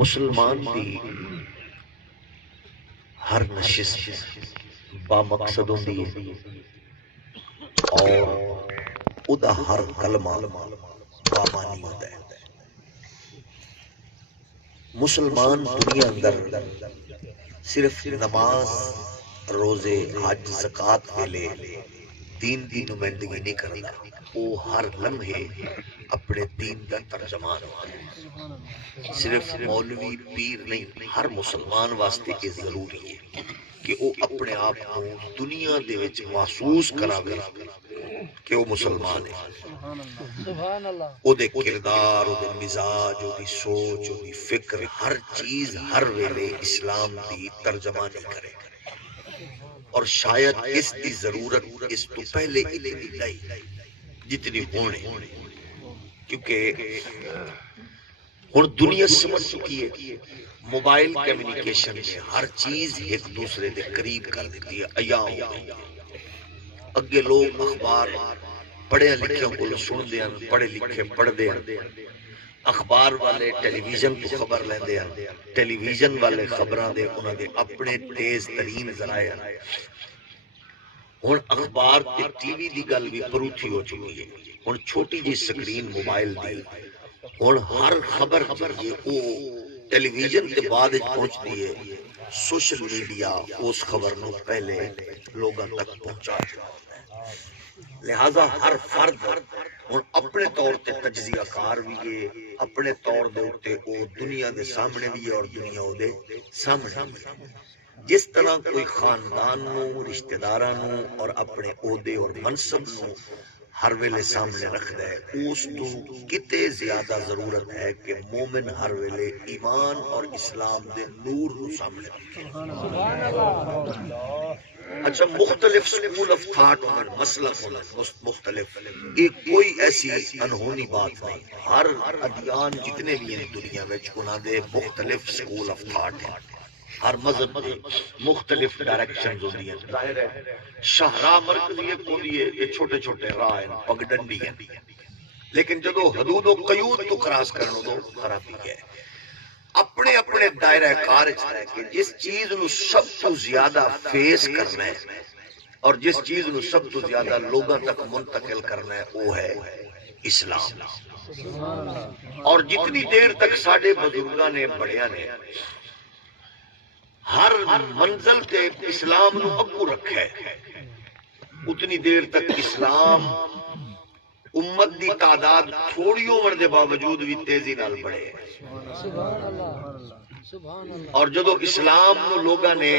مسلمان دی ہر نشست با مقصد ہوندی ہے اور ادا ہر کلمہ با معنی ہوتا ہے۔ مسلمان دنیا اندر صرف نماز روزے حج زکات والے دین دی نمائندگی نہیں کرتا، وہ ہر لمحے اپنے دین کا ترجمان ہوتا ہے۔ صرف مولوی پیر نہیں، ہر مسلمان واسطے یہ ضروری ہے کہ وہ اپنے آپ کو دنیا دے وچ محسوس کراوے کہ وہ مسلمان ہے۔ او دے کردار، او دے مزاج، او دی سوچ، او دی فکر، ہر چیز ہر ویلے اسلام دی ترجمانی کرے۔ اور شاید اس دی ضرورت اس تو پہلے اتنی نہیں جتنی ہونے، کیونکہ ہن دنیا سمجھ چکی ہے موبائل کمیونیکیشن میں ہر چیز ایک دوسرے دے قریب کر دیتی ہے، عیاں ہو گئی۔ اگے لوگ اخبار پڑھے لکھے کو سن دے ہیں، پڑھے لکھے پڑھ دے ہیں، اخبار والے ٹیلی ویژن کو خبر لیندے ہیں، ٹیلی ویژن والے خبراں دے انہاں دے اپنے تیز ترین ذرائع ہیں۔ ہن اخبار تے ٹی وی دی گل بھی پروتھی ہو چکی ہے، ہن چھوٹی جی سکرین موبائل دی، ہن ہر خبر جڑی ہے او ٹیلی ویژن کے بعد پہنچتی ہے، سوشل میڈیا اس خبر نو پہلے لوگاں تک پہنچا دیتا ہے۔ لہذا ہر فرد ہن اپنے طور تے تجزیہ کار بھی ہے، اپنے طور دے اوتے او دنیا دے سامنے بھی ہے اور دنیا او دے سامنے بھی ہے۔ جس طرح کوئی خاندان نو، رشتہ داراں نو اور اپنے عہدے اور منصب نو ہر ویلے سامنے رکھدا ہے، اس تو کتے زیادہ ضرورت ہے کہ مومن ہر ویلے ایمان اور اسلام دے نور کو سامنے رکھے۔ اچھا، مختلف سکول آف تھاٹ اور مسلک مختلف، ایک کوئی ایسی انہونی بات نہیں، ہر ادیان جتنے بھی ہیں دنیا میں انہاں دے مختلف سکول آف تھاٹ ہیں، ہر مذہب میں مختلف ڈائریکشنز ہوندی ہیں۔ ظاہر ہے شاہراہ مرکزیت ہوندی ہے، یہ چھوٹے چھوٹے راہ ہیں، پگڈنڈی ہیں، لیکن جدو حدود و قیود تو کراس کرنو تو خرابی ہے۔ اپنے اپنے دائرہ کار ہے کہ جس چیز نو سب تو زیادہ فیس کرنا ہے اور جس چیز نو سب تو زیادہ لوگوں تک منتقل کرنا ہے وہ ہے اسلام۔ اور جتنی دیر تک ساڈے بزرگاں نے بڑیاں نے ہر منزل تے اسلام نو اگو رکھا ہے، اتنی دیر تک اسلام امت دی تعداد تھوڑی عمر دے باوجود بھی تیزی نال بڑھے۔ اور جدو اسلام نو لوگاں نے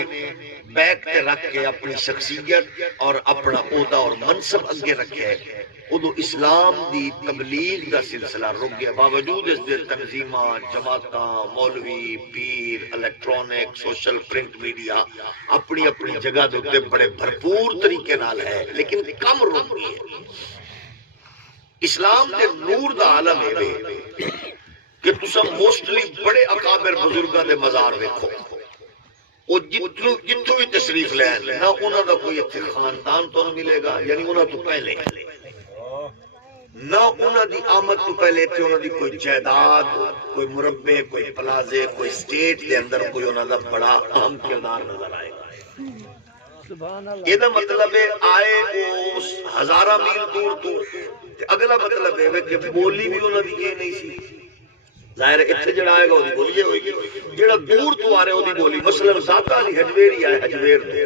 بیک تے رکھ کے اپنی شخصیت اور اپنا عہدہ اور منصب اگے رکھے، ادو اسلام دی تبلیغ دا سلسلہ رک گیا، باوجود اس دے تنظیماں، جماعتاں، مولوی، پیر، الیکٹرانک، سوشل پرنٹ میڈیا اپنی اپنی جگہ دے بڑے بھرپور طریقے نال ہے، لیکن کم رک گئی ہے۔ اسلام دے نور دا عالم ہے کہ تسا موسٹلی بڑے اکابر بزرگاں دے مزار ویکھو، وہ جتوں بھی تشریف لین نہ انہاں دا کوئی اتنے خاندان تو نہ ملے گا، یعنی انہاں تو پہلے نہ انہاں دی آمد تو پہلے تے انہاں دی کوئی جائیداد، کوئی مربع، کوئی پلازے، کوئی سٹیٹ دے اندر کوئی انہاں دا بڑا اہم کردار نظر آئے گا۔ یہ مطلب ہے آئے اس ہزارہ میل دور تو اگلا مطلب ہے کہ بولی بھی انہاں دی یہ نہیں سی، ظاہر اتنے جڑا آئے گا وہ بولی یہ ہوئے گی، جڑا دور تو آ رہے وہ بولی، مثلا ذاتہ علی حجویری آئے حجویر تو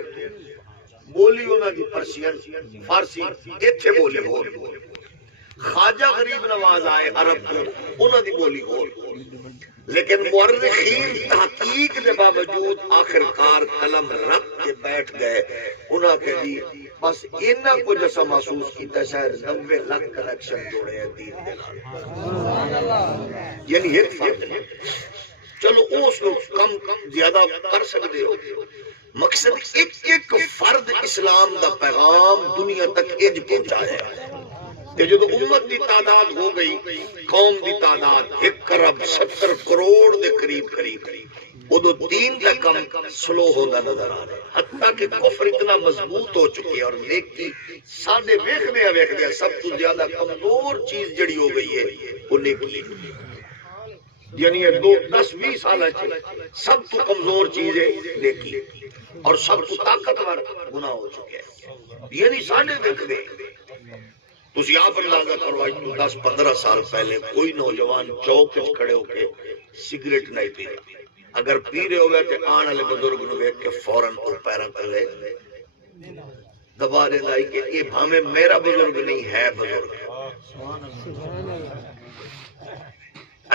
بولی انہاں دی پرشین فارسی اتنے بولی ہو، خواجہ غریب نواز آئے عرب کو انہاں دی بولی ہو، لیکن مورخین تحقیق کے باوجود آخرکار قلم رکھ کے بیٹھ گئے، انہاں کے لیے بس اینا کو جیسا محسوس کیتا شاید 90 لاکھ کلیکشن جوڑے ہیں دین کے نال، یعنی ایک فرد ہے۔ چلو اس لوگ کم زیادہ کر سکتے ہو، مقصد ایک فرد اسلام دا پیغام دنیا تک اج پہنچایا ہے کہ جب امت دی تعداد ہو گئی، قوم دی تعداد 1 ارب 70 کروڑ دے قریب ادو دین کا کم سلو ہوتا نظر آ رہا ہے، حتیٰ کہ کفر اتنا مضبوط ہو چکی ہے اور نیکی سادے ویکھدے سب تو زیادہ کمزور چیز جڑی ہو گئی ہے وہ نیکی۔ یعنی 10-20 سال سب تو کمزور چیزیں نیکی اور سب تو طاقتور گناہ ہو چکے ہیں. یعنی سانے دیکھ دے تسی آپ اندازہ کرو آج تو 10-15 سال پہلے کوئی نوجوان چوک وچ کھڑے ہو کے سگریٹ نہیں پی رہا. اگر پی رہے ہوئے تو آن والے بزرگ نو ویکھ کے فوراً او پیراں تلے دبا دے لائی کہ یہ بھامے میرا بزرگ نہیں ہے بزرگ.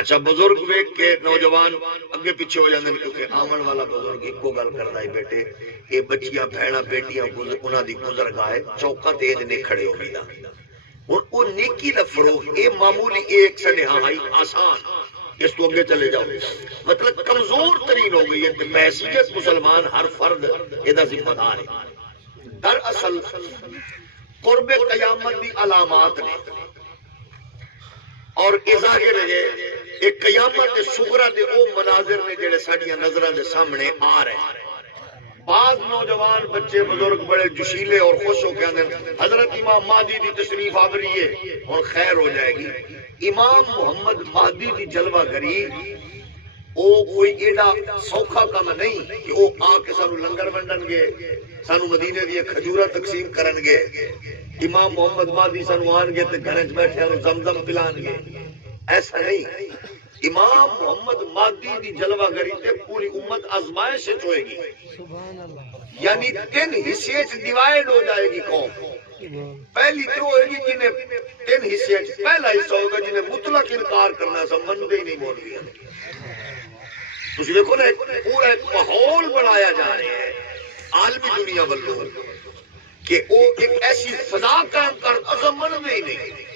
اچھا بزرگ ویکھ کے نوجوان اگے پیچھے ہو جاندے کیونکہ آمن والا بزرگ ایکو گل کردا ہے بیٹے یہ بچیاں بہناں بیٹیاں انہاں دی گزر گاہ چوکاں تے نہیں کھڑے ہو گئے. اور وہ نیکی دا فروغ یہ معمولی ایک سنہائی آسان اس تو اگے چلے جاؤ مطلب کمزور ترین ہو گئی ہے کہ بحیثیت مسلمان ہر فرد یہ ذمہ دار ہے. دراصل قرب قیامت دی علامات نے اور ظاہر ہے ایک قیامت صغرا دے او مناظر نے جڑے ساڈیاں نظراں دے سامنے آ رہے ہیں. بعض نوجوان بچے بزرگ بڑے جشیلے اور خوش ہو کے آندے حضرت امام مہدی دی تشریف آوری ہے اور خیر ہو جائے گی. امام محمد مہدی دی جلوہ گری او کوئی ایڈا سوکھا کام نہیں کہ او آ کے سانو لنگر ونڈن گے سانو مدینے دی کھجورا تقسیم کرن گے. امام محمد مہدی سانو آن گے تے گھر وچ بیٹھے نو زمزم پلان گے. ایسا نہیں. امام محمد مہدی دی جلوہ گری تے پوری امت آزمائش وچ ہوئے گی. یعنی 3 حصے وچ ڈیوائیڈ ہو جائے گی قوم. پہلی تو ہوئے گی جنہیں 3 حصے وچ پہلا حصہ ہوگا جنہیں مطلق انکار کرنا سمجھتے ہی نہیں مولوی ہیں. تسی دیکھو نا پورا ایک ماحول بنایا جا رہا ہے عالمی دنیا والوں کہ وہ ایک ایسی فضا قائم کر منتے ہی نہیں.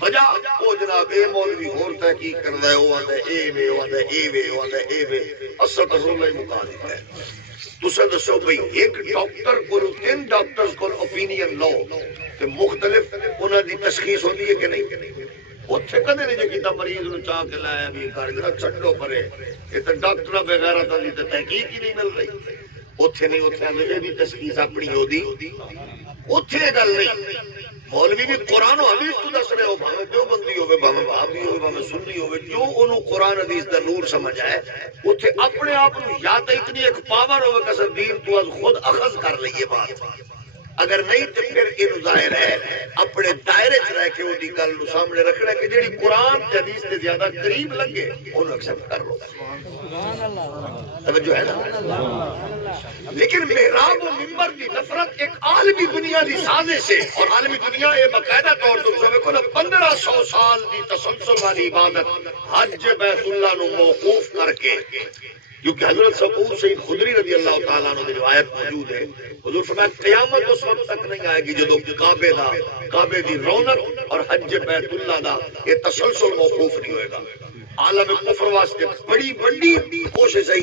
وجہ وہ جناب اے مولوی اور تحقیق کرتا ہے وہ آتا ہے اے وے وہ آتا ہے اے وے وہ آتا ہے اے وے اصل تو رولا ہی مکا دیتا ہے. تسا دسو بھئی ایک ڈاکٹر کو 3 ڈاکٹرز کو اوپینین لو کہ مختلف انہاں دی تشخیص ہوتی ہے کہ نہیں. اتنے کدے نہیں جو کیتا مریض نو چاہ کے لایا بھی کر جڑا چھڈو پرے یہ تو ڈاکٹر بغیر تو تحقیق ہی نہیں مل رہی. اتنے نہیں اتنے دی تشخیص اپنی ہوتی اتنے گل نہیں. مولوی بھی قرآن و حدیث تو دس رہے ہو بھاوے دیوبندی ہوے بھاوے وہابی ہوے بھاوے سنی ہوے جو انہوں قرآن حدیث دا نور سمجھ آئے اتنے اپنے آپ یا تو اتنی ایک پاور ہوے کہ دین تو از خود اخذ کر لئیے بات. اگر نہیں تو پھر یہ ظاہر ہے اپنے دائرے چ رہ کے وہ گل سامنے رکھنا کہ جیڑی قرآن حدیث سے زیادہ قریب لگے انہوں ایکسپٹ کر لو. توجہ ہے نا. لیکن محراب و منبر کی نفرت ایک عالمی دنیا کی سازش ہے اور عالمی دنیا یہ باقاعدہ طور پر 1500 سال کی تسلسل والی عبادت حج بیت اللہ نو موقوف کر کے کیونکہ حضرت ابو سعید خدری رضی اللہ تعالیٰ عنہ کی روایت موجود ہے. حضور فرمایا قیامت اس وقت تک نہیں آئے گی جدو کعبے دی رونق اور حج بیت اللہ دا یہ تسلسل موقوف نہیں ہوئے گا. عالم کفر واسطے بڑی بڑی کوشش ہے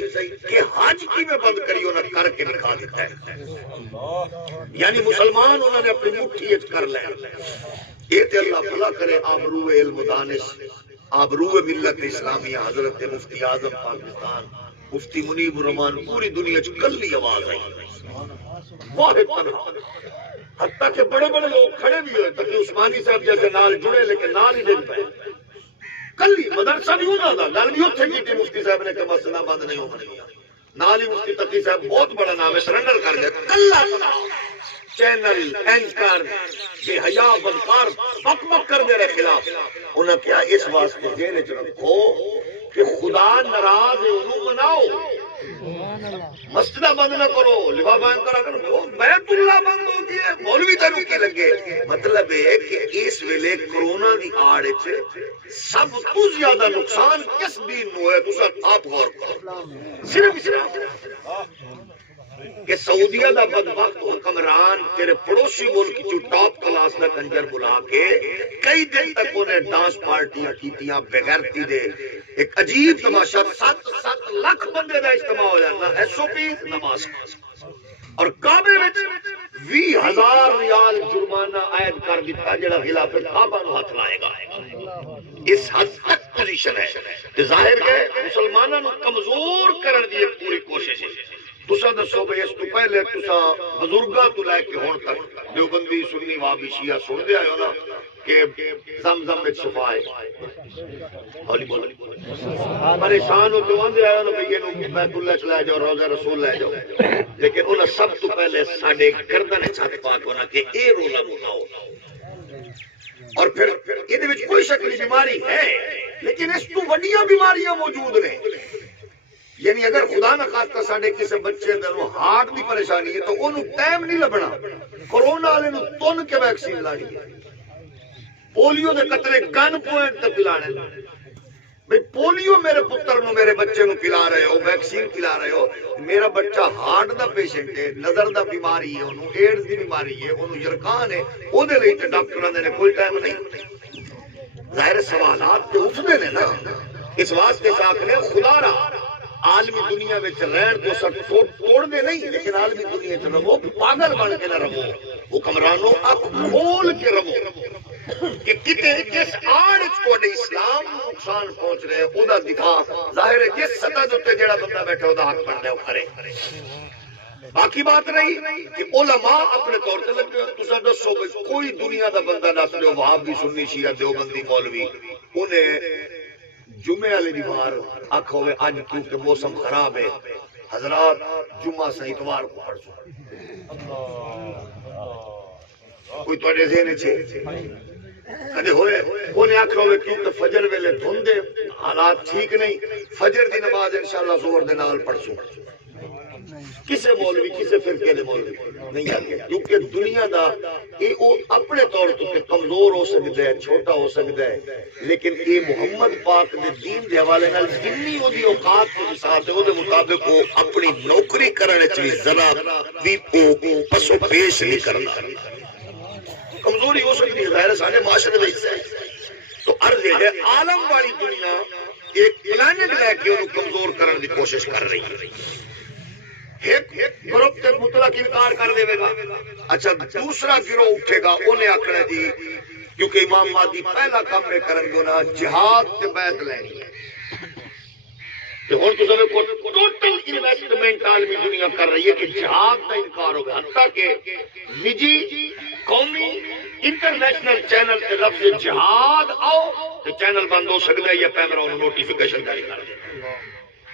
کہ حج کی میں بند کری انہیں کر کے دکھا دیتا ہے. یعنی مسلمان انہوں نے اپنی مٹھی کر لے. یہ تے اللہ بھلا کرے آبرو علم دانش آبرو ملت اسلامیہ حضرت مفتی اعظم پاکستان مفتی منیب الرحمان پوری دنیا چ کلی آواز آئی واحد تنہا. حتیٰ کہ بڑے بڑے لوگ کھڑے بھی ہوئے تقی عثمانی صاحب جیسے نال جڑے لیکن نال ہی دیکھ پائے. کلی مدرسہ بھی ہونا تھا گل بھی اتنے کی تھی مفتی صاحب نے کہ مسئلہ بند نہیں ہونا. نال ہی مفتی تقی صاحب بہت بڑا نام ہے سرنڈر کر گئے. کلا چینل اینکر بے حیا بدکار بک بک کر دے رہے خلاف. انہوں نے کیا اس واسطے ذہن چ رکھو کہ خدا ناراض ہے انہوں مناؤ. مسجدہ بند نہ کرو لفافہ کرا کرو بیت اللہ بند ہو گیا مولوی تینوں کی لگے. مطلب ہے کہ اس ویلے کرونا دی آڑ سب تو زیادہ نقصان کس دین نو ہے تسا آپ غور کرو. صرف کہ سعودیہ دا بدبخت حکمران تیرے پڑوسی ملک جو ٹاپ کلاس دا کنجر بلا کے کئی دن تک انہیں ڈانس پارٹیاں کیتیاں بغیرتی دے. ایک عجیب تماشا 7 لاکھ بندے دا اجتماع ہو جانا ایس او پی نماز اور کعبے میں 20,000 ریال جرمانہ عائد کر دیتا جڑا خلاف کعبہ نو ہاتھ لائے گا. اس حد تک پوزیشن ہے کہ ظاہر ہے مسلمانوں کو کمزور کرن دی پوری کوشش ہے. تسا دسو بھئی اس تو پہلے تسا بزرگاں تو لے کے ہون تک دیوبندی سنی وہابی شیعہ سن دے آئے ہو نا کہ زمزم میں شفا ہے ہولی بولو پریشان ہو تو آندے آیا نا بھئی نو بیت اللہ چلا جاؤ روضہ رسول لے جاؤ لیکن انہاں سب تو پہلے ساڈے گردن چھت پاک ہونا کہ اے رولا مناؤ اور پھر یہ وچ کوئی شکلی بیماری ہے لیکن اس تو وڈیاں بیماریاں موجود نے یعنی اگر خدا نہ خواستہ ساڈے کسی بچے دے نو ہارٹ دی پریشانی ہے تو اونوں ٹائم نہیں لبنا کرونا والے نو تن کے ویکسین لانی ہے پولیو دے قطرے گن پوائنٹ تے پلانے بھئی پولیو میرے پتر نو میرے بچے نو پلا رہے ہو ویکسین پلا رہے ہو میرا بچہ ہارٹ دا پیشنٹ ہے نظر دا بیماری ہے انہوں ایڈز دی بیماری ہے انہوں یرکان ہے او دے لئے تے ڈاکٹراں دے نے کوئی ٹائم نہیں ظاہر سوالات تے اٹھدے نے نا اس واسطے ساتھ نے خدا را عالمی دنیا وچ رہن تو سب توڑ دے نہیں لیکن عالمی دنیا وچ رہو پاگل بن کے نہ رہو حکمرانوں اک کھول کے رہو کہ کتے جس آڑ کوڈے اسلام نقصان پہنچ رہے او دا دفاع ظاہر ہے جس سطح تے جڑا بندہ بیٹھا او دا حق بندا ہے او کرے باقی بات رہی کہ علماء اپنے طور تے لگے تساں دسو کوئی دنیا دا بندہ دس دیو وہابی سنی شیعہ دیوبندی مولوی انہیں جمعہ علی دی بار آنکھ ہوئے آج کیونکہ موسم خراب ہے حضرات جمعہ سے اتوار کو پڑھو کوئی توڑے ذہنے چھے کدے ہوئے انہیں آنکھ ہوئے کیونکہ فجر ویلے دھندے حالات ٹھیک نہیں فجر دی نماز انشاءاللہ ظہر دے نال پڑھو کسے مولوی کسے فرقے دے مولوی نہیں آگے کیونکہ دنیا دا یہ اپنے طور پر کمزور ہو سکتا ہے چھوٹا ہو سکتا ہے لیکن یہ محمد پاک دے دین دے حوالے نال جنی وہ دی اوقات کے ساتھ وہ دے مطابق وہ اپنی نوکری کرنے چلی ذرا بھی پسو پیش نہیں کرنا کمزوری ہو سکتی ہے ظاہر سارے معاشرے میں حصہ ہے تو عرض ہے عالم والی دنیا ایک پلانٹ لے کے انہوں کمزور کرنے کی کوشش کر رہی ہے ایک گروپ تے مطلق انکار کر دے گا اچھا دوسرا گروہ اٹھے گا انہیں آکھنا جی کیونکہ امام مہدی پہلا کام میں کرن گونا جہاد تے بیعت لینی ہے تو ہن تو سب کو ٹوٹل انویسٹمنٹ عالمی دنیا کر رہی ہے کہ جہاد کا انکار ہوگا حتیٰ کہ نجی قومی انٹرنیشنل چینل تے لفظ جہاد آؤ تو چینل بند ہو سکتا ہے یا پیمرا انہوں نوٹیفیکیشن جاری کر دے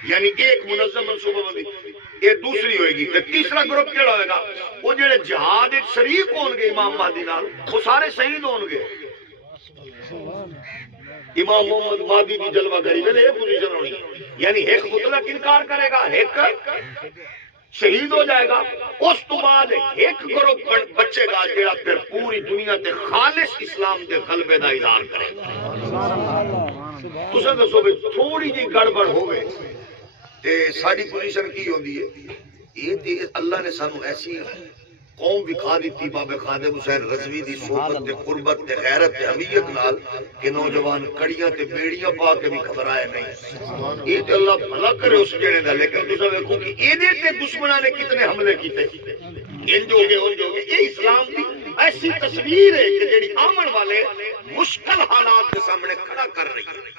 یعنی کہ ایک منظم منصوبہ بندی یہ دوسری ہوئے گی تیسرا گروپ کیڑا ہوئے گا وہ جڑے جہاد ایک شریک ہون گے امام مہدی نال وہ سارے شہید ہون گے امام محمد مہدی کی جلوہ گری میں یہ پوزیشن ہونی یعنی ایک مطلق انکار کرے گا ایک شہید ہو جائے گا اس تو بعد ایک گروپ بچے گا جڑا پھر پوری دنیا تے خالص اسلام دے غلبے دا اظہار کرے گا تساں دسو بھئی تھوڑی جی گڑبڑ ہوئے تے ساری پوزیشن کی ہوندی ہے یہ تے اللہ نے سانو ایسی قوم وکھا دیتی بابے خادم حسین رضوی دی صحبت تے قربت تے غیرت تے حمیت نال کہ نوجوان کڑیاں تے بیڑیاں پا کے بھی گھبرائے نہیں یہ تے اللہ بھلا کرے اس جڑے دا لیکن تساں ویکھو کہ ایدے تے دشمناں نے کتنے حملے کیتے ان جو گے یہ اسلام دی ایسی تصویر ہے کہ جڑی آمن والے مشکل حالات کے سامنے کھڑا کر رہی ہے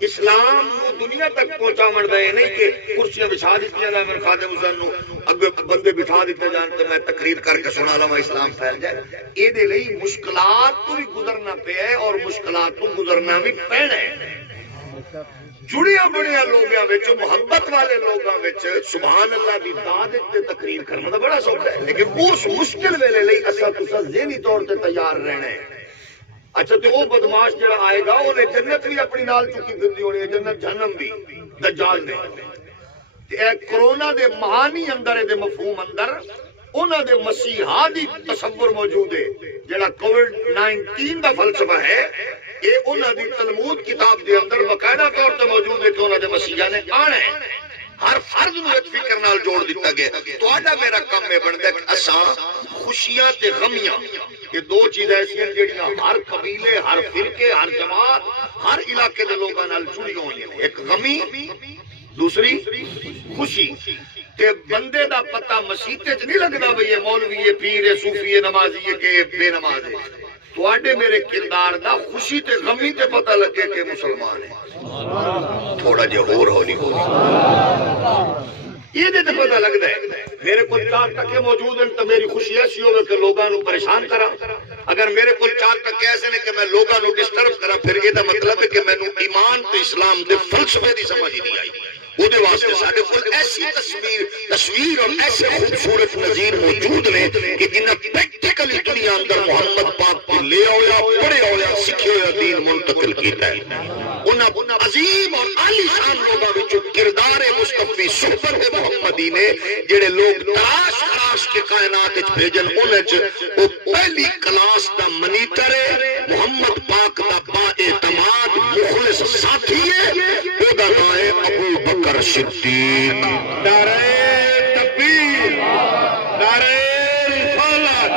اسلام کو دنیا تک پہنچا مردا ہے نہیں کہ کرسیاں بچھا دیتی جائے میں خادم حسین نو اگے بندے بٹھا دیتے جان تے میں تقریر کر کے سنا لواں اسلام پھیل جائے اے دے لئی مشکلات تو بھی گزرنا پیا ہے اور مشکلات تو گزرنا بھی پینا ہے جڑیاں بڑیاں لوگاں وچ محبت والے لوگاں وچ سبحان اللہ دی داد تے تقریر کرنا دا بڑا سوکھا ہے لیکن اس مشکل ویلے لئی اساں تساں ذہنی طور تے تیار رہنا ہے اچھا تو وہ بدماش جڑا آئے گا انہیں جنت بھی اپنی نال چکی پھرتی ہونی ہے جنت جہنم بھی دجال نے اے کرونا دے معانی اندر دے مفہوم اندر انہاں دے مسیحا دی تصور موجود ہے جڑا کووڈ-19 دا فلسفہ ہے یہ انہاں دی تلمود کتاب دے اندر باقاعدہ طور تے موجود ہے کہ انہاں دے مسیحا نے آنا ہے ہر فرد نو ایک فکر نال جوڑ دیتا گیا تہاڈا میرا کام ہے بندا کہ اساں خوشیاں تے غمیاں یہ دو چیزیں ایسی ہیں جڑیاں ہر قبیلے ہر فرقے ہر جماعت ہر علاقے دے لوگاں نال جڑی ہوئی ہیں ایک غمی دوسری خوشی تے بندے دا پتہ مسیتے چ نہیں لگدا بھئی یہ مولوی یہ پیر یہ صوفی یہ نمازی یہ کہ بے نماز ہے تواڈے میرے کردار دا خوشی تے غمی تے پتہ لگے کہ مسلمان ہے تھوڑا جہا اور ہولی یہ دے تے پتہ لگدا ہے میرے کو چار تک موجود ہیں تو میری خوشی ایسی ہوگی کہ لوگاں نو پریشان کرا اگر میرے کو 4 ٹکے ایسے نے کہ میں لوگاں نو ڈسٹرب کرا پھر یہ دا مطلب ہے کہ میں نو ایمان تے اسلام دے فلسفے دی سمجھ ہی نہیں آئی. وہ دے واسطے ساڑھے کل ایسی تصویر اور ایسے خوبصورت نظیر موجود نے کہ جنہ پریکٹیکلی دنیا اندر محمد پاک کو لے ہویا پڑھے ہویا سکھے ہویا دین منتقل کیتا ہے. انہاں عظیم اور عالی شان لوگاں وچوں کردار مصطفی صحبت محمدی نے جڑے لوگ تراش خراش کے کائنات وچ بھیجن انہاں وچ وہ پہلی کلاس دا منیٹر ہے محمد پاک دا با اعتماد مخلص ساتھی ہے. او دا نام ہے ابو بکر صدیق. نعرہ تکبیر، نعرہ رسالت،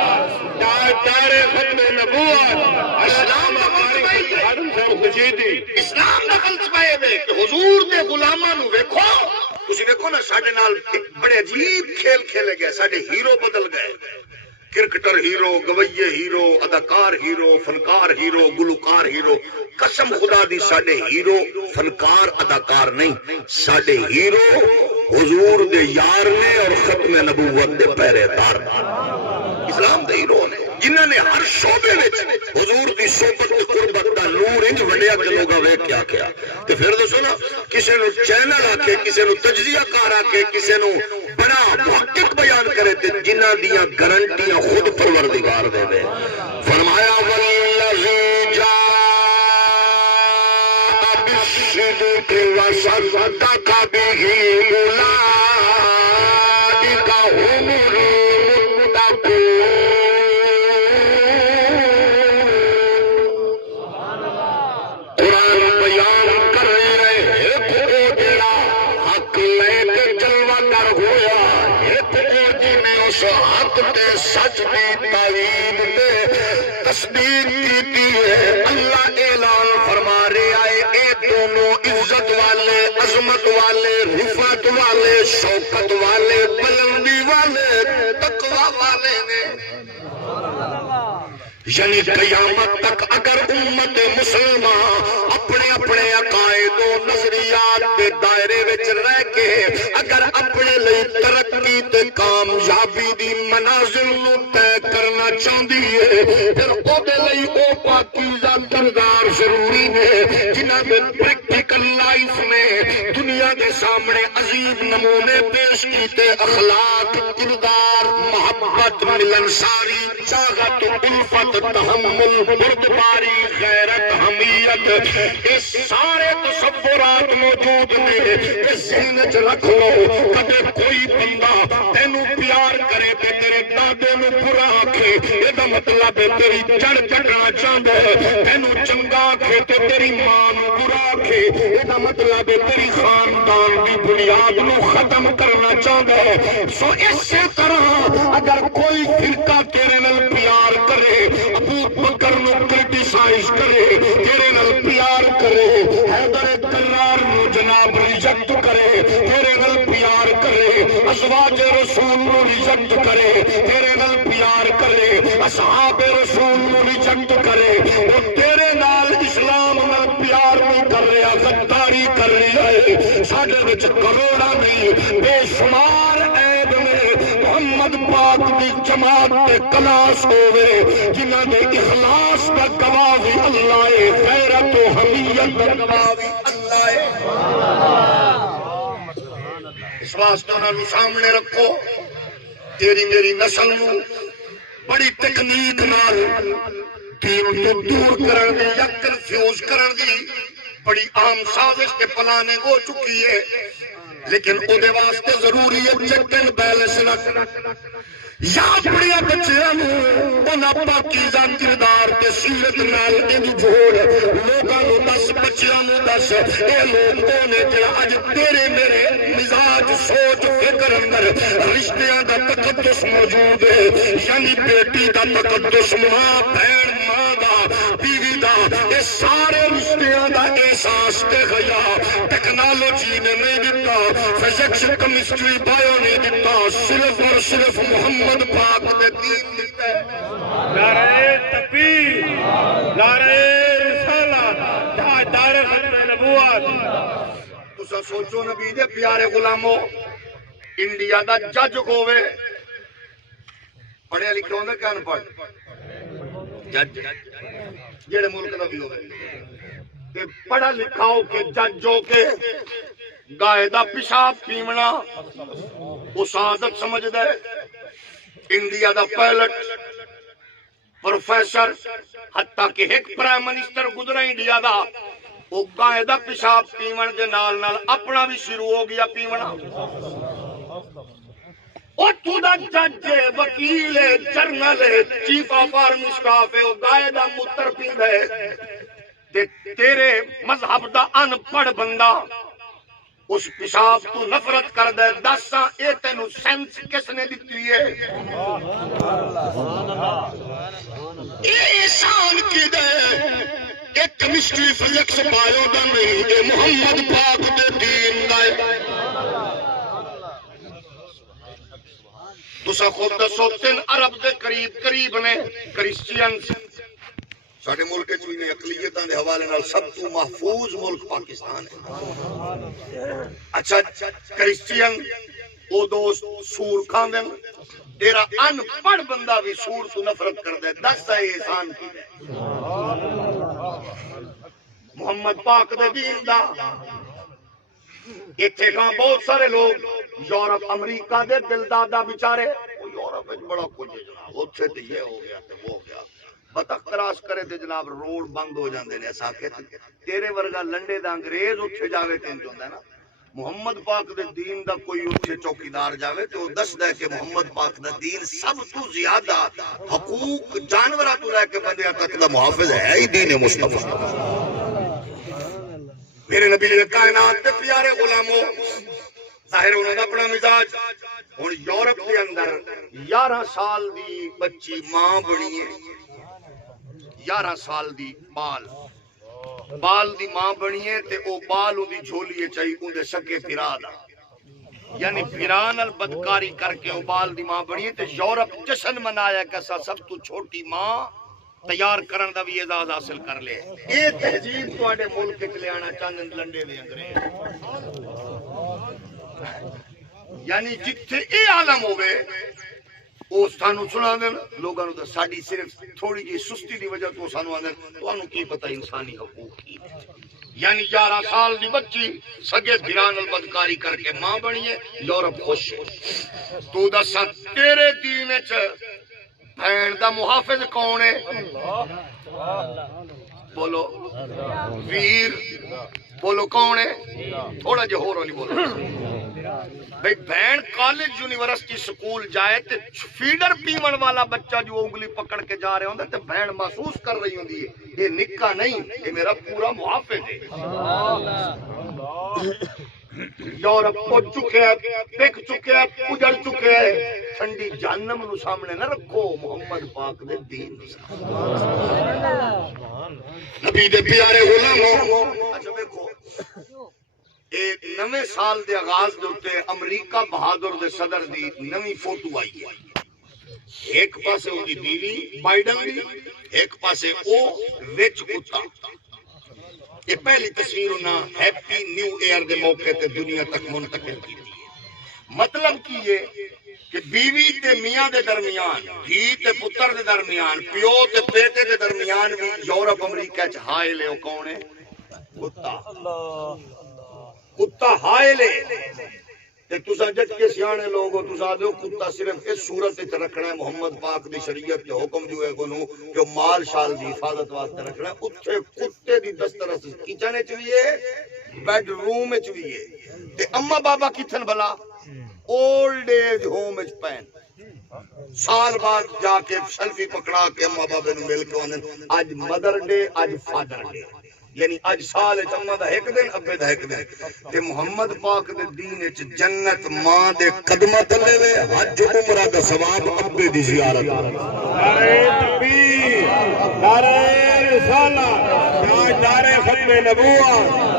نعرہ ختم نبوت. اسلام دا فلسفہ آدم صاحب خشیدی اسلام دا فلسفہ ہے کہ حضور دے غلاماں نو ویکھو. تسی ویکھو نا ساڈے نال بڑے عجیب کھیل کھیلے گئے. ساڈے ہیرو بدل گئے. کرکٹر ہیرو، گویے ہیرو، اداکار ہیرو، فنکار ہیرو، گلوکار ہیرو. قسم خدا دی ساڈے ہیرو فنکار اداکار نہیں، ساڈے ہیرو حضور دے یار نے اور ختم نبوت دے پہرے دار. اسلام دے ہیرو نے جنہاں نے ہر شعبے وچ حضور دی صحبت تے قربت دا نور انج وڈیا کہ لوگاں ویکھ کے آکھیا. تے پھر دسو نا کسے نو چینل آکھے، کسے نو تجزیہ کار آکھے، کسے نو بڑا محقق بیان کرے تے جنہاں دیاں گارنٹیاں خود پروردگار دے دے. فرمایا والذی جاء بالصدق وصدق به اولئک هم سچ دی تعویل تے تصدیق کیتی ہے. اللہ اعلان فرما رہا ہے اے دونوں عزت والے، عظمت والے، رفعت والے، شوکت والے، بلندی والے، تقوی والے نے. یعنی قیامت تک اگر امت مسلمہ اپنے اپنے عقائد و نظریات کے دائرے وچ رہ کے اگر اپنے لئی ترقی تے کامیابی دی منازل نو طے کرنا چاہتی ہے پھر او دے لئی او پاکیزہ کردار ضروری نے جنہاں دے پریکٹیکل لائف میں دنیا کے سامنے عظیم نمونے پیش کیتے. اخلاق، کردار، محبت، ملنساری، چاہت، الفت، تحمل، بردباری، غیرت، حمیت، اس سارے تصورات موجود نے. ذہن وچ رکھ لو کبھی کوئی بندہ تینوں پیار کرے تے تیرے دادے نو برا آکھے یہ دا مطلب ہے تیری جڑ کٹنا چاہندا ہے. تینوں چنگا آکھے تے تیری ماں نو برا آکھے یہ دا مطلب ہے تیری خاندان دی بنیاد نو ختم کرنا چاہندا ہے. سو اسی طرح اگر کوئی فرقہ تیرے نال پیار کرے، ابو بکر نو کرٹیسائز کرے، تیرے نال پیار کرے، حیدر کرار نو جناب ریجیکٹ کرے، تیرے نال پیار کرے، ازواج رسول نو ریجیکٹ کرے، تیرے نال پیار کرے، اصحاب رسول نو ریجیکٹ کرے، وہ تیرے نال اسلام نال پیار نہیں کر رہا، غداری کر رہا ہے. ساڈے وچ کروڑاں نہیں بے شمار عیب نے. محمد پاک دی جماعت تے کلاس ہوئے جنہاں دے اخلاص دا گواہ بھی اللہ ہے، غیرت و حمیت دا گواہ بھی اللہ ہے. اس واسطے انہاں نوں سامنے رکھو. تیری میری نسل نوں بڑی تکنیک نال دین تو دور کرن دی یا کنفیوز کرن دی بڑی عام سازش تے پلاننگ ہو چکی ہے. لیکن او دے واسطے ضروری ہے چیک اینڈ بیلنس رکھنا. یا اپنے بچیاں نوں انہاں پاکیزہ کردار تے سیرت نال انج جوڑ. لوکاں نوں دس، بچیاں نوں دس اے لوگ نے جڑا اج تیرے میرے مزاج سوچ فکر اندر رشتیاں دا تقدس موجود ہے. یعنی بیٹی دا تقدس، ماں بہن، ماں دا، بیوی دا، اے سارے رشتیاں دا احساس تے حیا ٹیکنالوجی نے نہیں دتا، فزکس، کیمسٹری، بایو نہیں دتا، صرف اور صرف محمد پاک نے دین دیتا ہے. نعرہ تکبیر، نعرہ رسالت، نعرہ ختم نبوت. تسا سوچو نبی دے پیارے غلاموں انڈیا دا جج ہوئے پڑھے لکھے ہوندے کہ ان پڑھ جج جڑے ملک دا بھی ہوے تے پڑھا لکھا ہو کے جج ہو کے گائے دا پیشاب پیمنا وہ سعادت سمجھ دے انڈیا دا پائلٹ پروفیسر حتیٰ کہ ایک پرائم منسٹر گزرا انڈیا دا وہ گائے دا پیشاب پیمن دے نال نال اپنا بھی شروع ہو گیا پیمنا اور تو دا جج وکیل general chief of army staff ہے وہ گائے دا متر پیند ہے تے تیرے مذہب دا ان پڑھ بندہ اس پیشاب تو نفرت کر دے دساں اے تینو سینس کس نے دیتی ہے اے احسان کی دے ایک کیمسٹری فزکس بایو دا نہیں اے محمد پاک دے دین دا تسا خود دسو 3 ارب دے قریب نے کرسچینز ساڑھے ملک چوئی نے اقلیتاں دے حوالے نال سب تو محفوظ ملک پاکستان ہے اچھا کرسچین او دوست سور کھان دیں تیرا ان پڑھ بندہ بھی سور تو نفرت کر دے 10 سے احسان کی دے محمد پاک دے دین دا اتھے کہاں بہت سارے لوگ یورپ امریکہ دے دل دادا بیچارے یورپ بڑا کچھ ہے جناب اتھے تے یہ ہو گیا تے وہ ہو گیا بطخ تراش کرے تے جناب روڈ بند ہو جاندے نے ایسا کہ تیرے ورگا لنڈے دا انگریز اتھے جاوے تے انجھوندا ہے نا محمد پاک دے دین دا کوئی اتھے چوکیدار جاوے تو دس دے کہ محمد پاک دا دین سب تو زیادہ حقوق جانورہ تو لے کے بندیاں تک دا محافظ ہے ہی دین مصطفیٰ میرے نبی نے کائنات تے پیارے غلاموں ظاہر انہوں نے اپنا مزاج اور یورپ کے اندر 11 سال دی بچی ماں بنی ہے 11 سال دی بال دی ماں بنی ہے تے او بال او دی جھولی چاہی اون دے سکے پھرا دا یعنی پھران البدکاری کر کے او بال دی ماں بنی ہے تے یورپ جشن منایا کیسا سب تو چھوٹی ماں تیار کرن دا بھی اعزاز حاصل کر لے اے تہذیب تواڈے ملک وچ لے آنا چاہندے لنڈے دے انگریز یعنی جتھے اے عالم ہوئے او سانو سنا دین لوگاں نوں تے ساڈی صرف تھوڑی جی سستی دی وجہ تو سانو آندے تانوں کی پتہ انسانی حقوق کی یعنی 11 سال دی بچی سگے بھران البدکاری کر کے ماں بنی ہے یورپ خوش ہے تو دس تیرے دین وچ بہن دا محافظ کون ہے بولو ویر بولو کون ہے تھوڑا جے ہور والی بولو بھئی بہن کالج یونیورسٹی سکول جائے تے فیڈر پیمن والا بچہ جو انگلی پکڑ کے جا رہے ہوندے تے بہن محسوس کر رہی ہوندی ہے یہ نکا نہیں یہ میرا پورا محافظ ہے یورپ پہنچ چکے ہیں پک چکے ہیں اجڑ چکے ہیں ٹھنڈی جہنم نو سامنے نہ رکھو محمد پاک دے دین نبی دے پیارے غلاموں اچھا دیکھو ایک نویں سال دے آغاز دوتے امریکہ بہادر دے صدر دی نویں فوٹو آئی ہے ایک پاسے ان کی بیوی بائیڈن دی ایک پاسے او وچ کتا یہ پہلی تصویر انہاں ہیپی نیو ایئر دے موقع تے دنیا تک منتقل کی تھی مطلب کی یہ کہ بیوی تے میاں دے درمیان دھی تے پتر دے درمیان پیو تے بیٹے دے درمیان بھی یورپ امریکہ چ حائل ہے او کون ہے کتا حائل ہے تے تساں جٹ کے سیانے لوگ ہو تساں دیو کتا صرف اس صورت وچ رکھنا ہے محمد پاک دی شریعت کے حکم جو ہے کونو کہ مال شال دی حفاظت واسطے رکھنا ہے اوتھے کتے دی دسترس کچن وچ وی ہے بیڈ روم وچ وی ہے تے اما بابا کتھن بھلا اولڈ ایج ہوم وچ پین سال بعد جا کے سیلفی پکڑا کے اما بابے نو مل کے آندن اج مدر ڈے اج فادر ڈے یعنی اج سال چما دا ایک دن ابے دا ایک دن تے محمد پاک دے دین وچ جنت ماں دے قدماں تلے وے حج عمرہ دا ثواب ابے دی زیارت نعرہ تکبیر نعرہ رسالت نعرہ ختم نبوت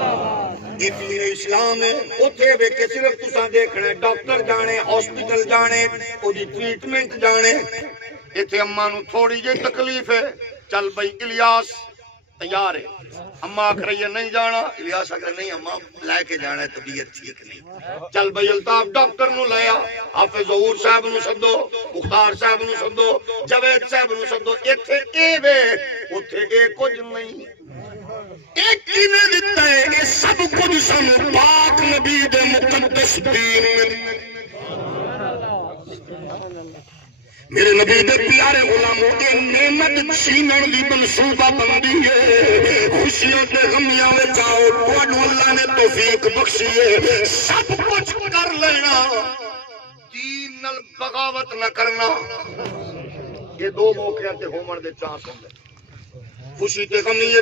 اتنی اسلام ہے اوتھے وے کے صرف تساں دیکھنا ڈاکٹر جانے ہاسپٹل جانے او دی ٹریٹمنٹ جانے ایتھے اماں نو تھوڑی جی تکلیف ہے چل بھئی الیاس تیار ہے. اما آخ رہی ہے نہیں جانا. الیاس آخ رہا نہیں اما لے کے جانا ہے, طبیعت ٹھیک نہیں. چل بھائی الطاف ڈاکٹر نو لے آ, حافظ ظہور صاحب نو سدو, مختار صاحب نو سدو, جاوید صاحب نو سدو. ایتھے اے وے اوتھے اے کچھ نہیں. ایک کینے دتا ہے اے سب کچھ سانو پاک نبی دے مقدس دین میں. میرے نبی دے پیارے غلاموں اے نعمت چھینن دی منصوبہ بندی ہے. خوشیوں تے غمیاں وچ آؤ, تانوں اللہ نے توفیق بخشی ہے. سب کچھ کر لینا, دین نال بغاوت نہ کرنا. یہ دو موقعوں تے ہومن دے چانس ہوندے. خوشی تے غمی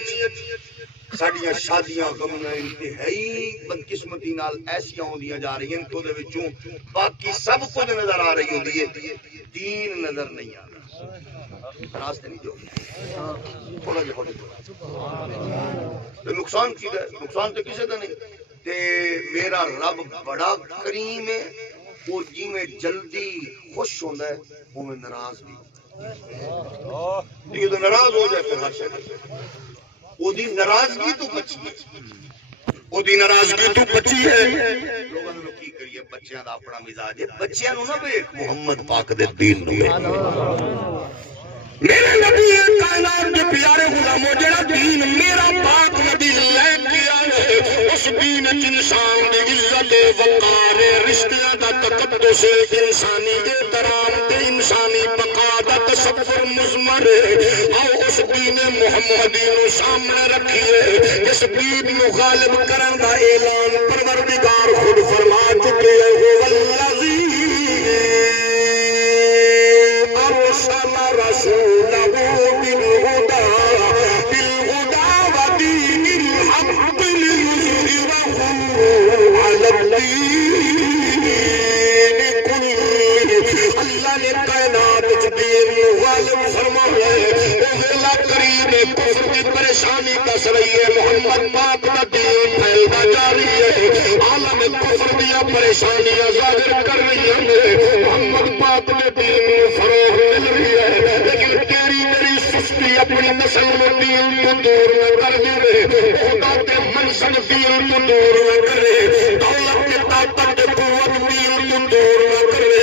ساڈیاں شادیاں غمیاں انتہائی بدقسمتی نال ایسیاں ہوندیاں جا رہی ہیں تو دے وچوں باقی سب کچھ نظر آ رہی ہوندی ہے, دین نظر نہیں آ رہا. راستے نہیں جو تھوڑا جہا نقصان کی ہے, نقصان تو کسی کا نہیں. تے میرا رب بڑا کریم ہے, وہ جی میں جلدی خوش ہوندا ہے وہ میں ناراض بھی. یہ تو ناراض ہو جائے پھر ہر شے وہ دی ناراضگی تو بچی ہے, وہ دی ناراضگی تو بچی ہے. لوگوں نے کی کریے بچیاں دا اپنا مزاج ہے, بچیاں نو نہ ویکھ محمد پاک دے دین نو ویکھ. میرے نبی کائنات کے پیارے غلاموں جڑا دین میرا پاک نبی لے کے آئے, اس دین وچ انسان دی عزت وقار رشتیاں دا تقدس انسانی احترام تے انسانی بقا دا تصور مضمر. آؤ اس دین محمدی نو سامنے رکھیے. اس دین نو غالب کرن دا اعلان پروردگار خود فرما چکے ہے, والذی ارسل رسولہ بالہدی ودین الحق لیظہرہ علی الدین کلہ. اللہ نے کائنات وچ دین نو غالب فرمایا ہے. او ویلا کریم کفر دی پریشانی دس رہی ہے, محمد پاک دا دین پھیلدا جا رہی ہے. عالم کفر دیا پریشانیاں ظاہر کر رہی ہیں, محمد پاک دے دین نو فروغ مل رہی ہے. لیکن تیری میری سستی اپنی نسل میں دین کو دور نہ کر دے, خدا تے منصب دین کو دور نہ کرے, دولت کے طاقت قوت دین کو دور نہ کرے.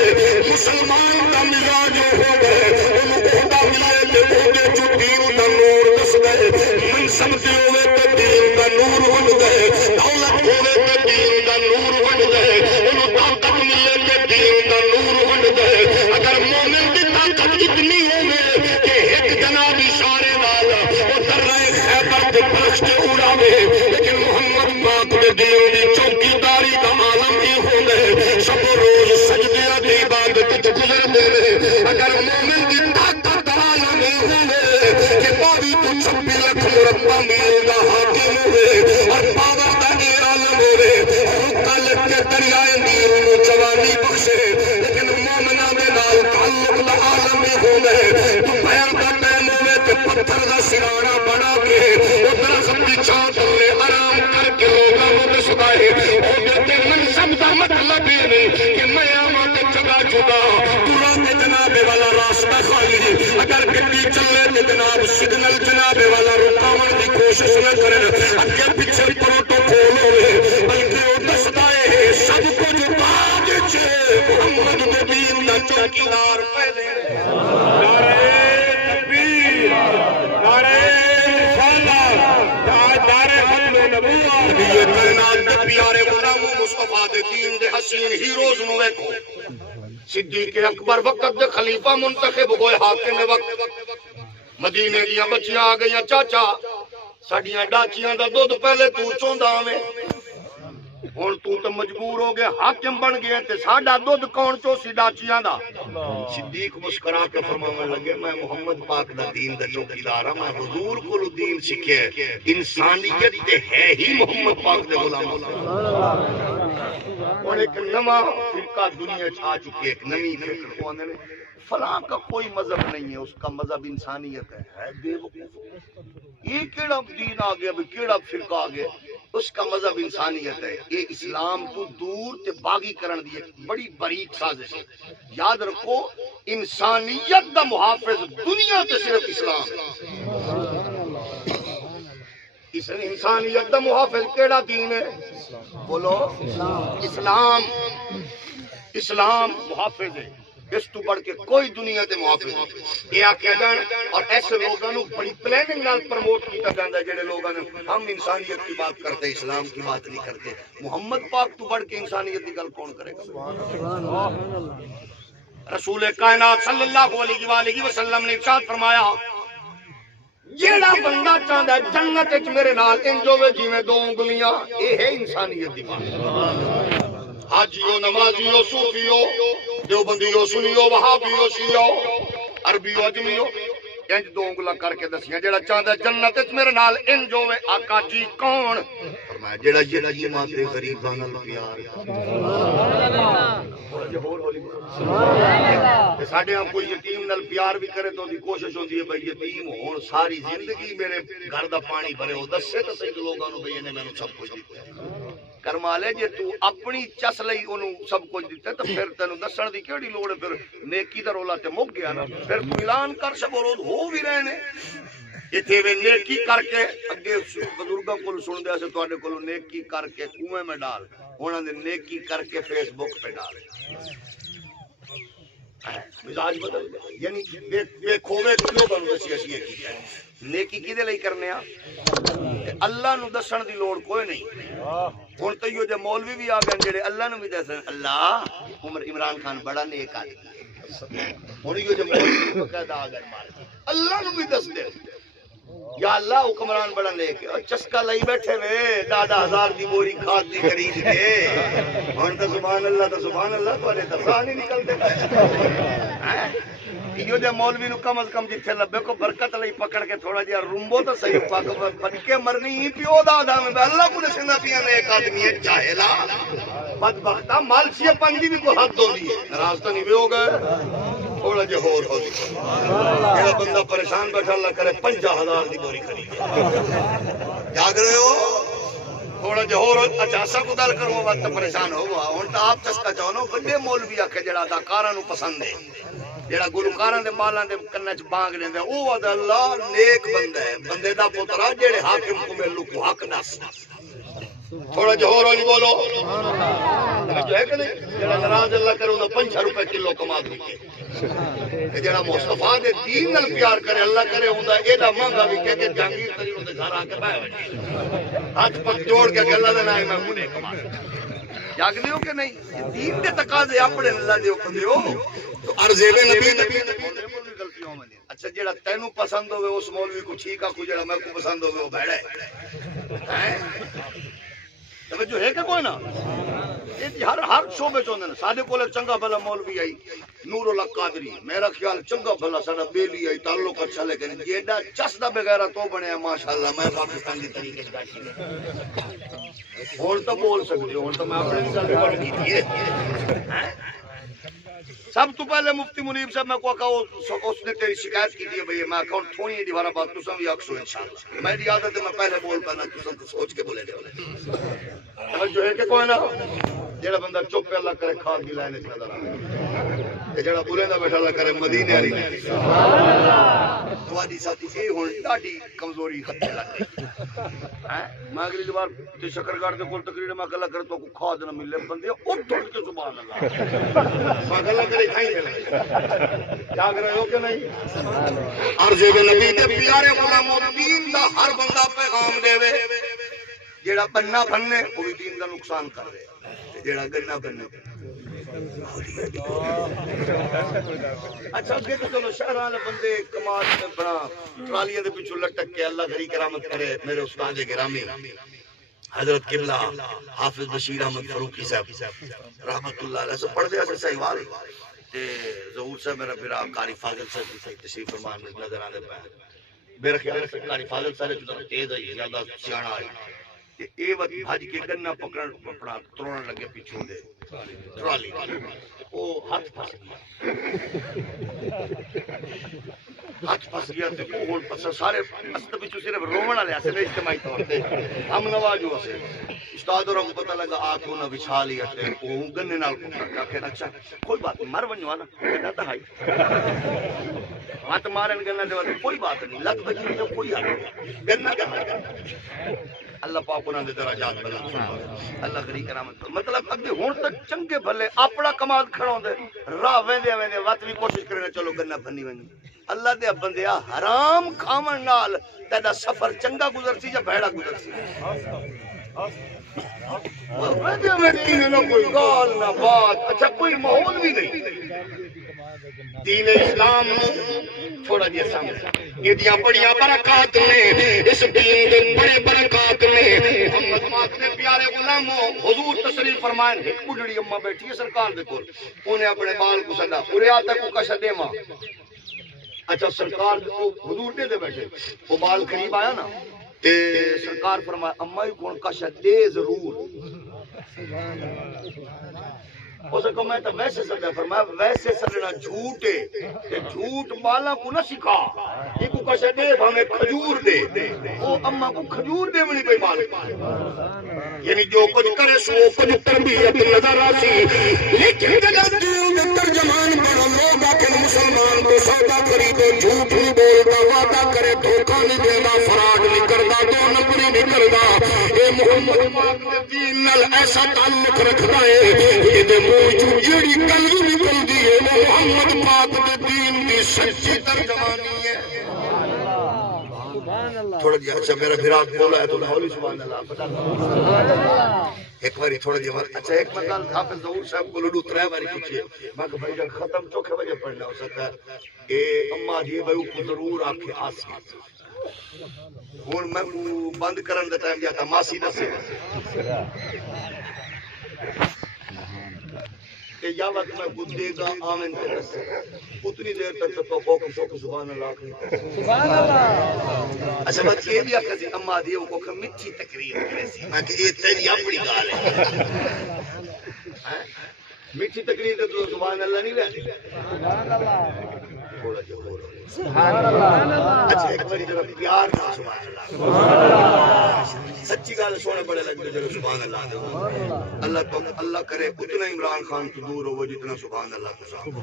مسلمان کا مزاج ہو گئے انہوں خدا ملے تے خودے جو دین کا نور دس گئے. منصب دی ہوئے تے دین کا نور بن گئے, دولت ہوئے تے دین کا نور بن گئے, انہوں طاقت ملے تے دین کا نور بن گئے. اگر مومن دی طاقت اتنی ہوئے کہ ایک جناب اشارے نال وہ درہ خیبر دے پرشتے اڑاوے, لیکن محمد پاک دے دین دی چوکی داری کا عالم ہی ہوئے سب روز سجدیاں دی عبادت گزر دے. اگر مومن دی طاقت عالم ہی ہوئے کہ پاوی تو 26 لاکھ مربع میل دا حاکم ہوئے اور پاور دا عالم ہوئے, کل کے دریائے نیل نو جوانی بخشے, لیکن مومنہ دے نال تعلق دا عالم ہی ہوئے. دوپہر دا ٹائم ہوئے تے پتھر دا سرانا بنا کے وہ درخت دی چھاں تلے آرام کر کے لوگاں نو دسدائے. او دے منصب دا مطلب یہ نہیں کہ میں آواں تے جگہ جدا پورا تے جناب والا راستہ خالی. اگر گڈی چلے تے جناب سگنل جناب والا رکاون دی کوشش نہ کرن, اگے پیچھے پروٹوکول ہوئے, بلکہ وہ دسدا ہے سب کچھ بعد وچ محمد دے دین دا چوکیدار پہلے. نعرہ تکبیر, نعرہ رسالت, نعرہ ختم نبوت. یہ کائنات دے پیارے غلاموں مصطفیٰ دے دین دے حسین ہیروز نو ویکھو. صدیق اکبر وقت دے خلیفہ منتخب ہوئے حاکم وقت. مدینے دیاں بچیاں آ گئیاں, چاچا ساڈیاں ڈاچیاں دا دودھ پہلے تو چوندا میں, ہن تو مجبور ہو گیا حاکم بن گئے تے ساڈا دودھ کون چوسی ڈاچیاں دا. صدیق مسکرا کے فرماون لگے میں محمد پاک دا دین دا چوکیدار ہاں, میں حضور کولوں دین سکھیا ہے. انسانیت تے ہے ہی محمد پاک دے غلام. اور ایک نواں فرقہ دنیا چھا چکی ہے, ایک نئی فکر کو نے فلاں کا کوئی مذہب نہیں ہے, اس کا مذہب انسانیت ہے. بے وقوف یہ کیڑا دین آ گیا, کیڑا فرقہ آ گیا, اس کا مذہب انسانیت ہے. یہ اسلام تو دور تے باغی کرن دی ایک بڑی باریک سازش ہے. یاد رکھو انسانیت دا محافظ دنیا تے صرف اسلام ہے. انسانیت دا محافظ کیڑا دین ہے؟ بولو اسلام۔ اسلام محافظ ہے، اس تو بڑھ کے کوئی دنیا دے محافظ نہیں۔ یہ آکھیا جان اور ایسے لوگوں نو بڑی پلاننگ نال پروموٹ کیتا جاندا ہے جڑے لوگوں نے ہم انسانیت کی بات کرتے اسلام کی بات نہیں کرتے۔ محمد پاک تو بڑھ کے انسانیت کی گل کون کرے گا؟ رسول کائنات صلی اللہ علیہ وآلہ وسلم نے ارشاد فرمایا جیڑا بندہ چاہندا ہے جنت وچ میرے نال انج ہوے جویں دو انگلیاں، یہ ہے انسانیت دی بات۔ حاجیو نمازیو صوفیو دیوبندیو سنیو وہابیو شیعو عربیو اجمیو انج دو انگلاں کر کے دسیاں جیڑا چاہندا ہے جنت وچ میرے نال انج ہوے۔ آقا جی کون؟ فرمایا جیڑا یتیماں تے غریباں نال پیار ساڈے ہاں کوئی یتیم نال پیار بھی کرے تو دی کوشش ہوندی ہے بھئی یتیم ہون ساری زندگی میرے گھر دا پانی بھرے ہو دسے تے صحیح لوگاں نو بھئی نے مینوں سب کچھ دتا کرما لے جے تو اپنی چس لئی اونوں سب کچھ دتا تے پھر تینوں دسن دی کیڑی لوڑ ہے؟ پھر نیکی دا رولا تے مک گیا نا، پھر اعلان کر سب روز ہو بھی رہے نے ایتھے وے نیکی کر کے اگے بزرگاں کول سن دے سے تواڈے کولوں نیکی کر کے کنویں میں ڈال، انہاں نے نیکی کر کے فیس بک پہ ڈال مزاج بدل گیا۔ یعنی دیکھو وے کیوں بن دسی اسی کی نیکی کیدے لئی کرنے آ اللہ نو دسن دی لوڑ کوئی نہیں۔ ہن تے جو جے مولوی بھی آ گئے جڑے اللہ نو بھی دسن اللہ عمران خان بڑا نیک آدمی ہے، ہن جو جے مولوی باقاعدہ آ گئے مار اللہ نو بھی دس دے یا اللہ حکمران بڑا نیک ہے، چسکا لئی بیٹھے وے 10,000 دی بوری کھاد دی خرید کے ہن تے سبحان اللہ تواڈے دساں نہیں نکلدے یہ جو مولوی نو کم از کم جتھے لبے کو برکت لئی پکڑ کے تھوڑا جہا رومبو تو صحیح پاک بن کے مرنی ہی پیو دا آدم ہے اللہ کو دسندا پیا نے ایک آدمی ہے جاہلا بدبختہ مالشی پنجی بھی کوئی حد ہوندی ہے ناراض تو نہیں بھی ہو گئے تھوڑا جہا ہور ہو جڑا بندہ پریشان بیٹھا اللہ کرے 50,000 دی بوری خرید جاگ رہے ہو تھوڑا جہا ہور اچھا سا کو دل کرو وقت پریشان ہو گیا ہن تا آپ چسکا چاہو بڑے مولوی آکھے جڑا اداکاراں نو پسند ہے جڑا گلوکاراں دے مالاں دے کنے چ بانگ لیندا او ودا اللہ نیک بندہ ہے بندے دا پترا جڑے حاکم کو ملو کو حق دس تھوڑا جہور والی بولو جو ہے کہ نہیں جڑا ناراض اللہ کرے انہاں 5 روپے کلو کما دے کہ جڑا مصطفی دے دین نال پیار کرے اللہ کرے ہوندا ایڈا مہنگا بھی کہ جہانگیر تری اون دے گھر آ کے بیٹھ ویٹھے ہاتھ پک جوڑ کے کہ اللہ دے نام میں منے کما جاگ دیو کہ نہیں دین دے تقاضے اپنے اللہ دے حکم دیو تو عرضے میں نبی غلطیوں میں اچھا جڑا تینوں پسند ہوے اس مولوی کو ٹھیک آ کو جڑا میں کو پسند ہوے وہ بھڑا ہے توجہ ہے کہ کوئی نہ یہ ہر شعبے چ ہوندے نے ساڈے کول چنگا بھلا مولوی آئی نور اللہ قادری میرا خیال چنگا بھلا ساڈا بیلی آئی تعلق اچھا لیکن جیڈا چسدا بغیر تو بنیا ماشاءاللہ میں پاکستان دی طریقے بیٹھی ہن تو بول سکتے ہو ہن تو میں اپنے گل پڑھ کی ہے سب تو پہلے مفتی منیب صاحب میں کو کہا اس نے تیری شکایت کی تھی بھئی میں کہوں تھوڑی دیوارہ بات تو سب یکسو انشاءاللہ میری عادت ہے میں پہلے بول پہنا تو سب سوچ کے بولے دے جو ہے کہ کوئی نہ جڑا بندہ چپ پہ اللہ کرے کھاد کی لائن اس نظر آئے جڑا بولے نہ بیٹھا اللہ کرے مدینے علی تو آدھی ساتھی اے ہون ڈاڈی کمزوری خطے لگ گئی میں اگلی بار تے شکر گاڑ دے کول تقریر میں اللہ کرے تو کو کھاد نہ ملے بندے اٹھ اٹھ کے سبحان اللہ اللہ کرے کھائی ملے جاگ رہے ہو کہ نہیں عرض نبی دے پیارے غلام دین دا ہر بندہ پیغام دے وے جیڑا بننا بننے وہ بھی دین دا نقصان کر رہے جیڑا گنا بننے اچھا کہ چلو شہر والے بندے کمال میں بڑا ٹرالیاں دے پیچھے لٹک کے اللہ گری کرامت کرے میرے استاد گرامی حضرت قبلہ حافظ بشیر احمد فاروقی صاحب رحمت اللہ علیہ سے پڑھ دیا سے صحیح وال تے ظہور صاحب میرا پھر قاری فاضل صاحب کی تشریف فرمان میں نظر آنے پہ میرے خیال سے قاری فاضل صاحب جو تیز ہے زیادہ سیاںا آئی اے وقت بھاج کے گنا پکڑن اپنا تروڑن لگے پیچھے دے ٹرالی وہ ہاتھ پھس گیا ہاتھ پھس گیا تے وہ ہن پس سارے اصل وچ صرف روون والے اسے اجتماعی طور تے ہم نواز جو اسے استاد اور پتہ لگا آ کے انہاں بچھا لیا تے وہ گنے نال کو کہ اچھا کوئی بات نہیں مر ونجو نا کہنا تا ہے ہاتھ مارن گنا دے کوئی بات نہیں لگ بچی تو کوئی حل نہیں گنا کرنا اللہ پاک انہاں دے درجات بلند فرمائے اللہ کری کرامت مطلب اگے ہن تک چنگے بھلے اپنا کمال کھڑاوندے راہ ویندے ویندے وقت بھی کوشش کرنا چلو گنا بنی ونی اللہ دے بندیا حرام کھاون نال تیرا سفر چنگا گزرسی یا بھڑا گزرسی نہ کوئی گال نہ بات اچھا کوئی ماحول بھی نہیں دین اسلام تھوڑا جہا سامنے یہ بڑیاں برکات نے اس دین دے بڑے برکات نے محمد پاک نے پیارے غلاموں حضور تشریف فرمائیں ایک بڑھڑی اماں بیٹھی ہے سرکار دے کول انہیں اپنے بال کو سدا اڑیا تک کو کش دے ماں اچھا سرکار کو حضور دے بیٹھے وہ بال قریب آیا نا تے سرکار فرمایا اماں کون کش دے ضرور اسے کہا میں تو ویسے سدھا فرمایا ویسے سدھنا جھوٹ ہے کہ جھوٹ بالا کو نہ سکھا یہ کو کشے دے ہمیں کھجور دے وہ اماں کو کھجور دے منی کوئی بال یعنی جو کچھ کرے سو کچھ تربیت نظر آسی لیکن جگہ دیو ترجمان بڑا لوگ آکن مسلمان کو سودا کری تو جھوٹ ہی بولتا وعدہ کرے دھوکہ نہیں دینا فراڈ نہیں کرتا دو نمبری نہیں کرتا اے محمد پاک نے دین نال ایسا تعلق رکھتا ہے یہ دے موجود جڑی کلو نکل دی ہے وہ محمد پاک دے دین دی سچی ترجمانی ہے تھوڑا جی اچھا میرا بھرات بولا ہے تو ہولی سبحان اللہ بتا ایک باری تھوڑا جی اچھا ایک مقال حافظ ظہور صاحب کو لڈو ترے باری پوچھئے میں کہ بھائی جان ختم تو کہ وجہ پڑھنا ہو سکتا ہے اے اما جی بھائی کو ضرور آکھے آسی ہون میں بند کرن دے ٹائم جاتا ماسی دسے کہ یا وقت میں گدے گا آمن کے دسے اتنی دیر تک تو کو شوق سبحان اللہ سبحان اللہ اچھا بات یہ بھی آکھا سی اما دیو کو کہ مٹھی تقریر کرے سی میں کہ یہ تیری اپنی گال ہے مٹھی تقریر تو سبحان اللہ نہیں رہتی سبحان اللہ تھوڑا جو سبحان اللہ اچھا ایک باری جب پیار نہ سبحان اللہ سچی گال سونے بڑے لگتے جو سبحان اللہ اللہ تو اللہ کرے اتنا عمران خان تو دور ہو جتنا سبحان اللہ کو صاحب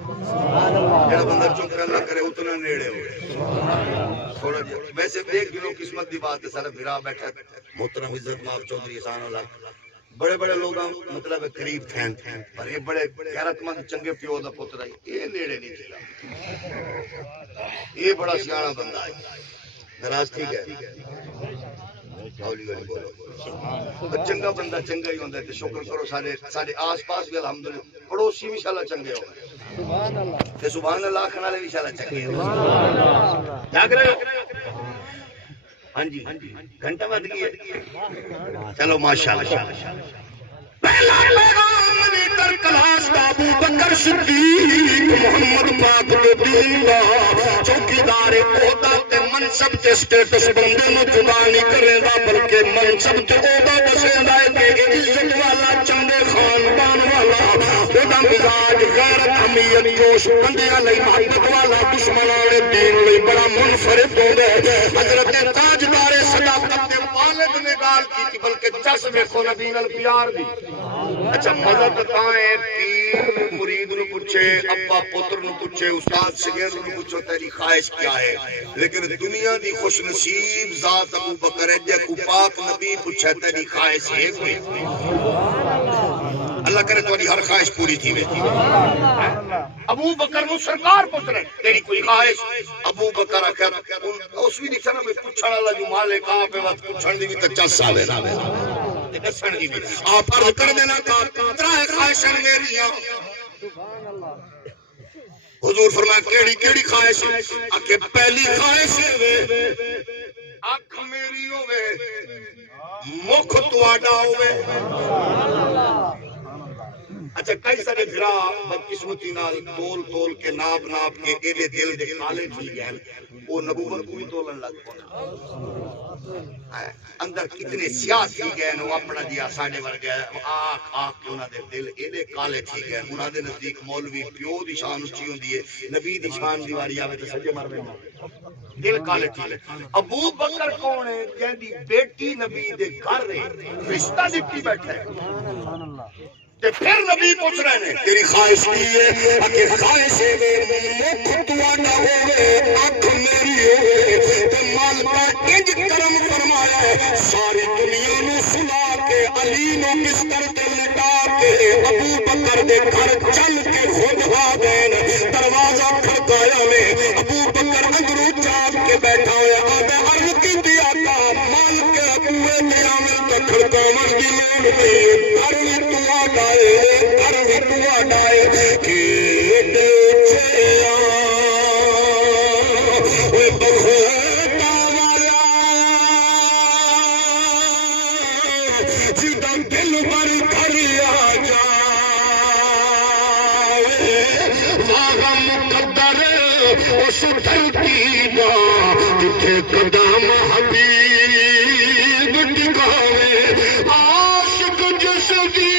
جڑا بندہ چک اللہ کرے اتنا نیڑے ہو تھوڑا جو ویسے دیکھ گنو قسمت دی بات ہے سارا بھرا بیٹھا محترم عزت ماف چودھری احسان اللہ بڑے بڑے لوگ مطلب قریب تھے پر یہ بڑے غیرت مند چنگے پیو دا پتر ہے یہ نیڑے نہیں چلا یہ بڑا سیاںا بندہ ہے ناراض ٹھیک ہے ہولی ہولی بولو چنگا بندہ چنگا ہی ہوندا ہے تے شکر کرو سارے آس پاس بھی الحمدللہ پڑوسی بھی انشاءاللہ چنگے ہو سبحان اللہ تے سبحان اللہ کھنا لے انشاءاللہ چنگے ہو سبحان اللہ جاگ رہے ہو ہاں جی گھنٹہ بج گئی ہے چلو ماشاءاللہ پہلا پیغام نے کر کلاس کا ابو بکر صدیق محمد پاک دے دین دا چوکیدار عہدہ تے منصب تے سٹیٹس بندے نو جدا نہیں کرے گا بلکہ منصب تے عہدہ دسیندا ہے کہ عزت والا چنگے خاندان والا اودہ مزاج غیرت امیت جوش بندیاں لئی محبت والا دشمناں والے دین لئی بڑا منفرد ہوندا ہے حضرت تاجدار صداقت دے والد نے گال کی بلکہ جس ویکھو نبی نال پیار دی اچھا مدد تائیں پیر مرید نو پوچھے ابا پتر نو پوچھے استاد شاگرد نو پوچھو تیری خواہش کیا ہے لیکن دنیا دی خوش نصیب ذات ابو بکر ہے جے کو پاک نبی پوچھے تیری خواہش ہے کوئی اللہ کرے تو ہر خواہش پوری تھی میں ابو بکر نو سرکار پوچھنے تیری کوئی خواہش ابو بکر آخر اس بھی دکھا نا پوچھنے والا جو مالک آپ وقت پوچھنے دی بھی تو 10 سال ہے آپ عرض کر دینا ترائے خواہشیں میریاں حضور فرمایا کیڑی کیڑی خواہش آکے پہلی خواہش ہے آنکھ میری ہوئے مکھ تواڈا ہوئے اچھا کئی سارے بھرا بدقسمتی نال تول تول کے ناپ ناپ کے ایدے دل دے کالے تھی گئے وہ نبوت کو بھی تولن لگ پڑا اندر کتنے سیاہ تھی گئے وہ اپنا جیا ساڑے ور گیا آکھ آکھ کے انہاں دے دل ایدے کالے تھی گئے انہاں دے نزدیک مولوی پیو دی شان اچھی ہوندی ہے نبی دی شان دیواری آوے تو سجے مر رہے دل کالے تھی ابو بکر کون ہے جہاں بیٹی نبی دے گھر رہے رشتہ نپٹی بیٹھا ہے تے پھر نبی پوچھ رہے ہیں تیری خواہش کی ہے کہ خواہش ہے مکھ تواڈا ہوے اکھ میری ہوے تے مال کا انج کرم فرمایا ہے ساری دنیا نو سنا کے علی نو بستر تے لٹا کے ابو بکر دے گھر چل کے خود آ گئے دروازہ کھڑکایا میں ابو بکر اندروں جاگ کے بیٹھا ہوا آدھے عرض کی دیا کا مال کے ابوے تے عامل تے کھڑکاون دی لوڑ نہیں گھر وی تواڈا کر بھی تواڈا کیڑے چیا اوے بختا والا جدا دل بر کھڑیا جاوے واہ مقدر اس دھرتی دا جتھے قدم حبیب ٹکاوے عاشق جس دی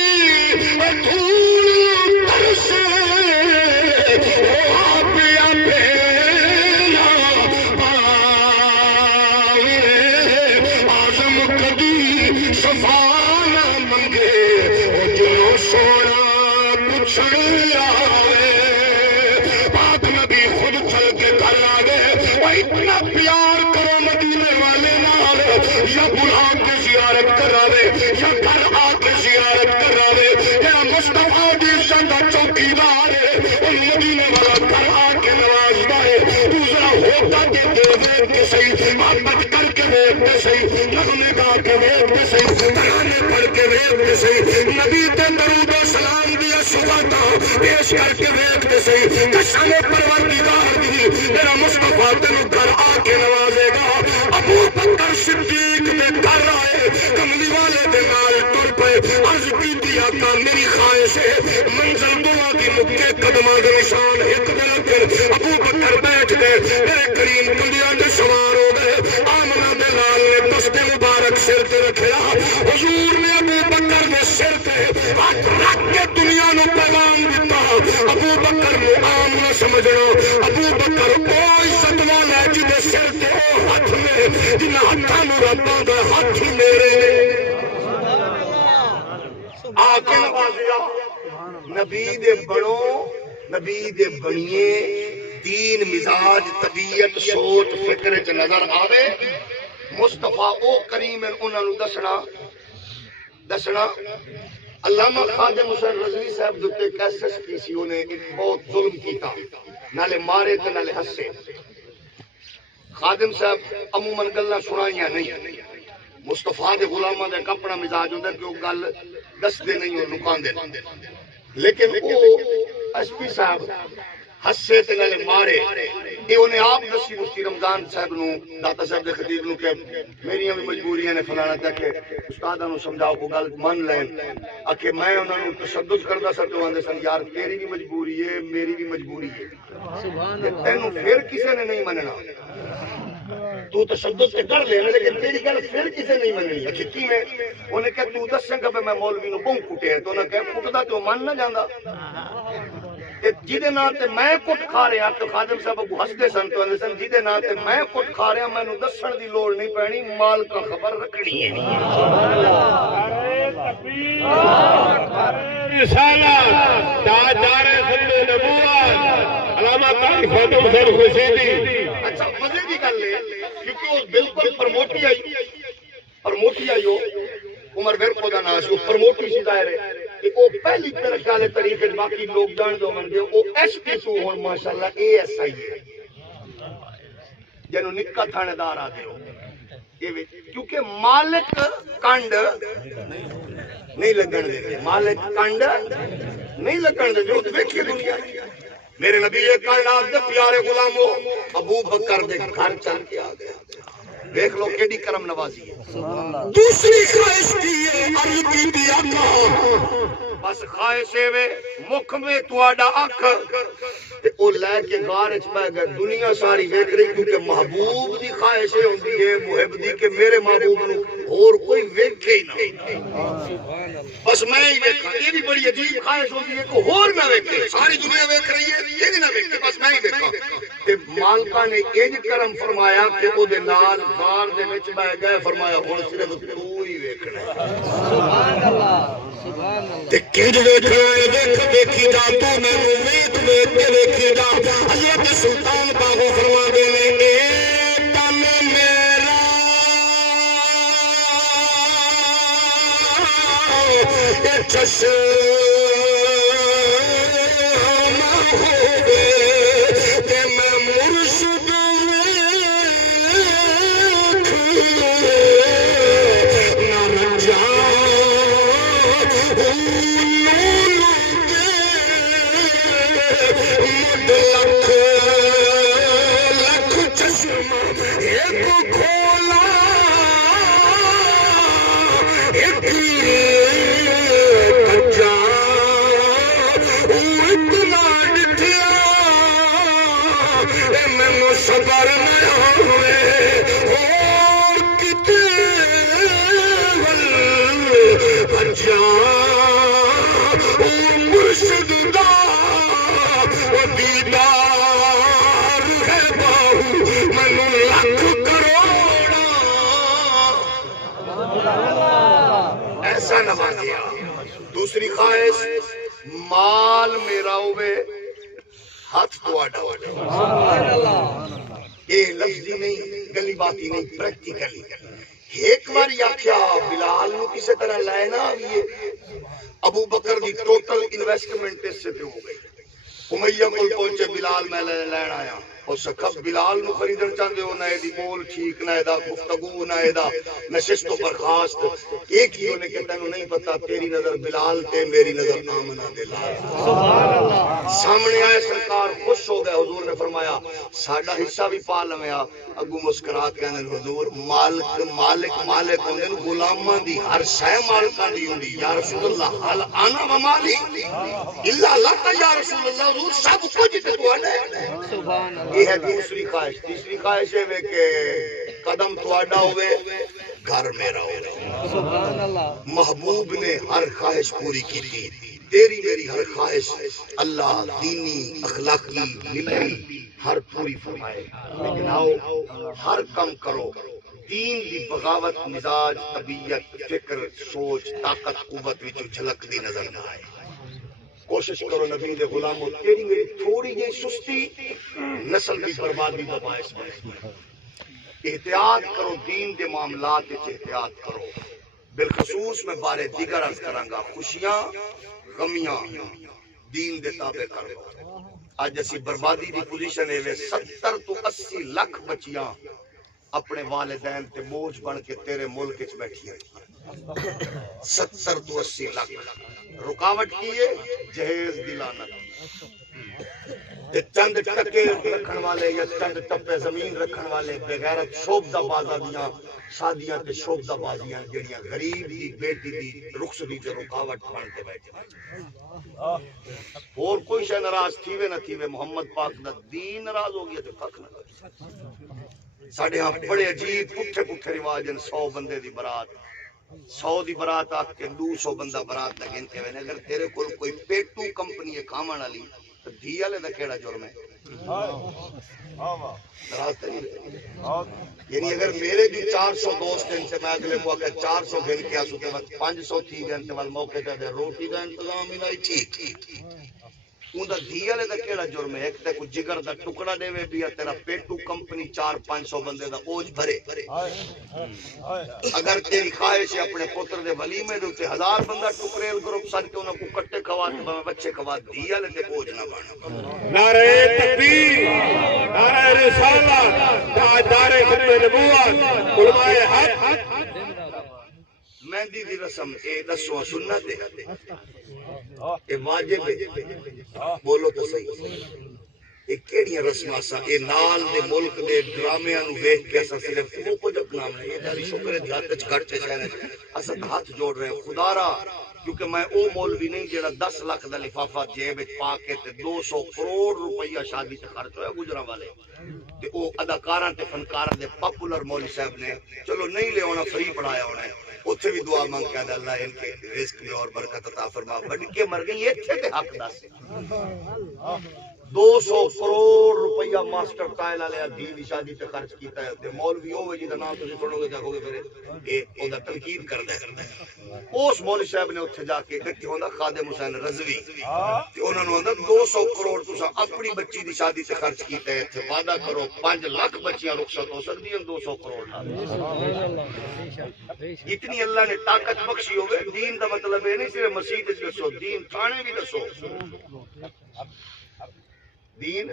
اتنا پیار کرو مدینے والے نال یا بلا کے زیارت کراوے یا گھر آ کے زیارت کراوے یا مصطفیٰ دی عزت دا چوکیدار ہے ان مدینے والا گھر آ کے نوازدا ہے تو ذرا ہوتا کے دیکھ کے صحیح محبت کر کے دیکھ کے صحیح نغمے گا کے دیکھ کے صحیح ترانے پڑھ کے دیکھ کے صحیح نبی تے درود و سلام دیا سباتا پیش کر کے دیکھ کے صحیح قسم پروردگار دی میرا مصطفیٰ تینوں گھر آ کے نوازے گا ابو بکر صدیق دے گھر آئے کملی والے دے نال ٹر پے عرض کی دیا کا میری خواہش ہے منزل دعا کی مکے قدماں دے نشان ایک دے لگے ابو بکر بیٹھ گئے میرے کریم کلیاں دے سوار ہو گئے آمنہ دے لال نے دست مبارک سر تے رکھیا حضور نے ابو بکر نے سر تے ہاتھ رکھ کے دنیا نو پیغام دیتا ابو بکر نو عام نہ سمجھنا ابو بکر او عزت والا ہے جدے سر تے او ہاتھ میں جنہ ہاتھاں نو رباں دا ہاتھ میرے آکے نوازیا نبی دے بڑو نبی دے بنیے دین مزاج طبیعت سوچ فکر چ نظر آوے مصطفیٰ او کریم انہاں نو دسنا علامہ خادم حسین رضوی صاحب دوتے کیسس کی سی انہیں ایک بہت ظلم کیتا نالے مارے تے نالے ہسے خادم صاحب عموماً گلاں سنائیاں نہیں مصطفیٰ دے غلاماں دے اپنا مزاج ہوندا کہ وہ گل دس دے نہیں اور لکان دے لیکن وہ ایس پی صاحب ہسے تے نالے مارے یہ انہیں آپ دسی مفتی رمضان صاحب نو داتا صاحب دے خطیب نو کہ میریاں بھی مجبوریاں نے فلانا تک کہ استاداں نو سمجھاؤ کو گل من لین کہ میں انہاں نو تشدد کردا سا تو آندے سن یار تیری بھی مجبوری ہے میری بھی مجبوری ہے تینوں پھر کسے نے نہیں مننا تو تشدد سے کر لے لیکن تیری گل پھر کسے نہیں مننی کی میں انہیں کہ تو دسیں گا میں مولوی نو بہوں کٹے تو انہیں کہ کٹدا تو من نہ جاندا جیدے نام تے میں کٹ کھا رہا تو خادم صاحب کو ہسدے سن تو اندے سن جیدے نام تے میں کٹ کھا رہا میں نو دسن دی لوڑ نہیں پینی مال کا خبر رکھنی ہے رسالت تاجدار ختم نبوت علامہ قاری خادم صاحب حسینی اچھا مزے کی گل ہے کیونکہ وہ بالکل پرموٹی آئی ہو عمر ورکو دا ناس وہ پرموٹی سی ظاہر ہے وہ پہلی طرح طریقے باقی لوگ جان دو من گے وہ ایس پی تو ہون ماشاءاللہ اے ایس آئی ہے جنہوں نکا تھانے دار آتے ہو کیونکہ مالک کنڈ نہیں لگن دے مالک کنڈ نہیں لگن دے جو دیکھئے دنیا میرے نبی کائنات دے پیارے غلاموں ابو بکر دے گھر چل کے آ گیا دیکھ لو کیڑی کرم نوازی ہے دوسری خواہش کی ہے عرض کی دیا کا بس خواہش ہے مکھ میں تواڈا اکھ تے او لے کے غار وچ بیٹھ گئے دنیا ساری ویکھ رہی کیونکہ محبوب دی خواہش ہوندی ہے محب دی کہ میرے محبوب نو اور کوئی ویکھے ہی نہ بس میں ہی ویکھاں یہ بھی بڑی عجیب خواہش ہوندی ہے کہ اور نہ ویکھے ساری دنیا ویکھ رہی ہے یہ بھی نہ ویکھے بس میں ہی ویکھاں تے مالکا نے انج کرم فرمایا کہ او دے نال غار دے وچ بیٹھ گئے فرمایا ہن صرف تو ہی ویکھنا سبحان اللہ تے کنج ویکھنا دیکھ دیکھی جا تو مینوں ویکھ ویکھ کے ویکھی جا حضرت سلطان باغو فرما دے نے اے تن میرا اے چشم ہوے تے میں مرشد صبر نہ ہوئے اور کتنے جا مرشد دا دیدار ہے باہو منو لکھ کروڑا ایسا نوازیا دوسری خواہش مال میرا ہوئے ہاتھ تواڈا یہ لفظی نہیں گلی باتی نہیں پریکٹیکلی ایک بار آخیا بلال نو کسی طرح لینا بھی ابو بکر دی ٹوٹل انویسٹمنٹ اس سے ہو گئی امیہ کول پہنچے بلال میں لین آیا اور سکھب بلال نو خریدن چاہتے ہو نہ دی بول ٹھیک نہ دا گفتگو نہ دا نشست و برخاست ایک ہی ہونے کے تینوں نہیں پتا تیری نظر بلال تے میری نظر آمنہ دے لال سامنے آئے سرکار خوش ہو گئے حضور نے فرمایا ساڑھا حصہ بھی پا لمیا اگو مسکرات کہنے حضور مالک مالک مالک ہوندے نو غلاماں دی ہر شے مالکاں دی ہوندی یا رسول اللہ حال آنا و مالی اللہ لکا یا رسول اللہ حضور سب کچھ تے تو ہے سبحان اللہ یہ ہے دوسری خواہش تیسری خواہش ہے کہ قدم تواڈا ہوئے گھر میرا ہوئے سبحان اللہ محبوب نے ہر خواہش پوری کی تھی تیری میری ہر خواہش اللہ دینی اخلاقی ملی ہر پوری فرمائے لیکن آؤ ہر کم کرو دین دی بغاوت مزاج طبیعت فکر سوچ طاقت قوت وچوں جھلک دی نظر نہ آئے کوشش کرو نبی دے غلاموں تیری میری تھوڑی جی سستی نسل کی بربادی کا باعث بنے احتیاط کرو دین دے معاملات وچ احتیاط کرو بالخصوص میں بارے دیگر عرض کراں گا خوشیاں غمیاں دین دے تابع کرو اج اسی بربادی دی پوزیشن ہے 70 تو 80 لاکھ بچیاں اپنے والدین تے بوجھ بن کے تیرے ملک وچ بیٹھی ہیں 70 تو 80 لاکھ رکاوٹ کی ہے جہیز دی لعنت چند ٹکے رکھن والے یا چند ٹپے زمین رکھن والے بغیرت شوبدہ بازیاں شادیاں تے شوبدہ بازیاں جڑیاں غریب دی بیٹی دی رخصتی تے رکاوٹ بن کے بیٹھے اور کوئی شے ناراض تھیوے نہ تھیوے محمد پاک دا دین ناراض ہو گیا تے کھ نہ ساڈے ہاں بڑے عجیب پٹھے پٹھے رواج ہیں 100 بندے دی برات 100 دی برات آ کے 200 بندہ برات دا گنتے ہوئے اگر تیرے کول کوئی پیٹو کمپنی ہے کھاون والی تے دھی والے دا کیڑا جرم ہے یعنی اگر میرے بھی 400 دوست ہیں سے میں اگلے کو اگر 400 گن کے آسو کے وقت 500 تھی گئے انتے وال موقع دے روٹی دا انتظام ہی نہیں ٹھیک اون دا دھی والے دا کیڑا جرم ہے ایک تے کو جگر دا ٹکڑا دے وے بھی تیرا پیٹو کمپنی 400-500 بندے دا اوج بھرے اگر تیری خواہش ہے اپنے پتر دے ولیمے دے تے 1000 بندہ ٹکڑیل گروپ سج کے انہاں کو کٹے کھوا تے بچے کھوا دھی والے تے بوجھ نہ بنا نعرہ تکبیر نعرہ رسالت تاجدار ختم نبوت علماء حق مہندی دی رسم اے دسواں سنت ہے اے واجب ہے بولو تو صحیح اے کیڑیاں رسماں سا اے نال دے ملک دے ڈرامیاں نو ویکھ کے اساں صرف وہ کچھ اپنا نہیں اے دی شکر ہے ہاتھ وچ گھٹ کے شہر اساں ہاتھ جوڑ رہے ہیں خدا را کیونکہ میں او مولوی نہیں جڑا 10 لاکھ دا لفافہ جیب وچ پا کے تے 200 کروڑ روپیہ شادی تے خرچ ہویا گجراں والے تے او اداکاراں تے فنکاراں دے پاپولر مولوی صاحب نے چلو نہیں لے ہونا فری پڑھایا ہونا ہے اتھے بھی دعا مانگ کے اللہ ان کے رزق میں اور برکت عطا فرما بڑھ کے مر گئی ایتھے تے حق دس 200 کروڑ روپیہ ماسٹر تائل علیہ دی دی شادی تے خرچ کیتا ہے تے مولوی ہوے جی دا نام تسی سنو گے کہو گے پھر اے اوندا تنقید کردا ہے اس مولوی صاحب نے اتھے جا کے ایتھے ہوندا خادم حسین رضوی تے انہاں نوں ہوندا 200 کروڑ تساں اپنی بچی دی شادی تے خرچ کیتا ہے تے وعدہ کرو 5 لاکھ بچیاں رخصت ہو سکدی ہیں 200 کروڑ نال اتنی اللہ نے طاقت بخشی ہوے دین دا مطلب اے نہیں صرف مسجد وچ دسو دین تھانے بھی دسو دین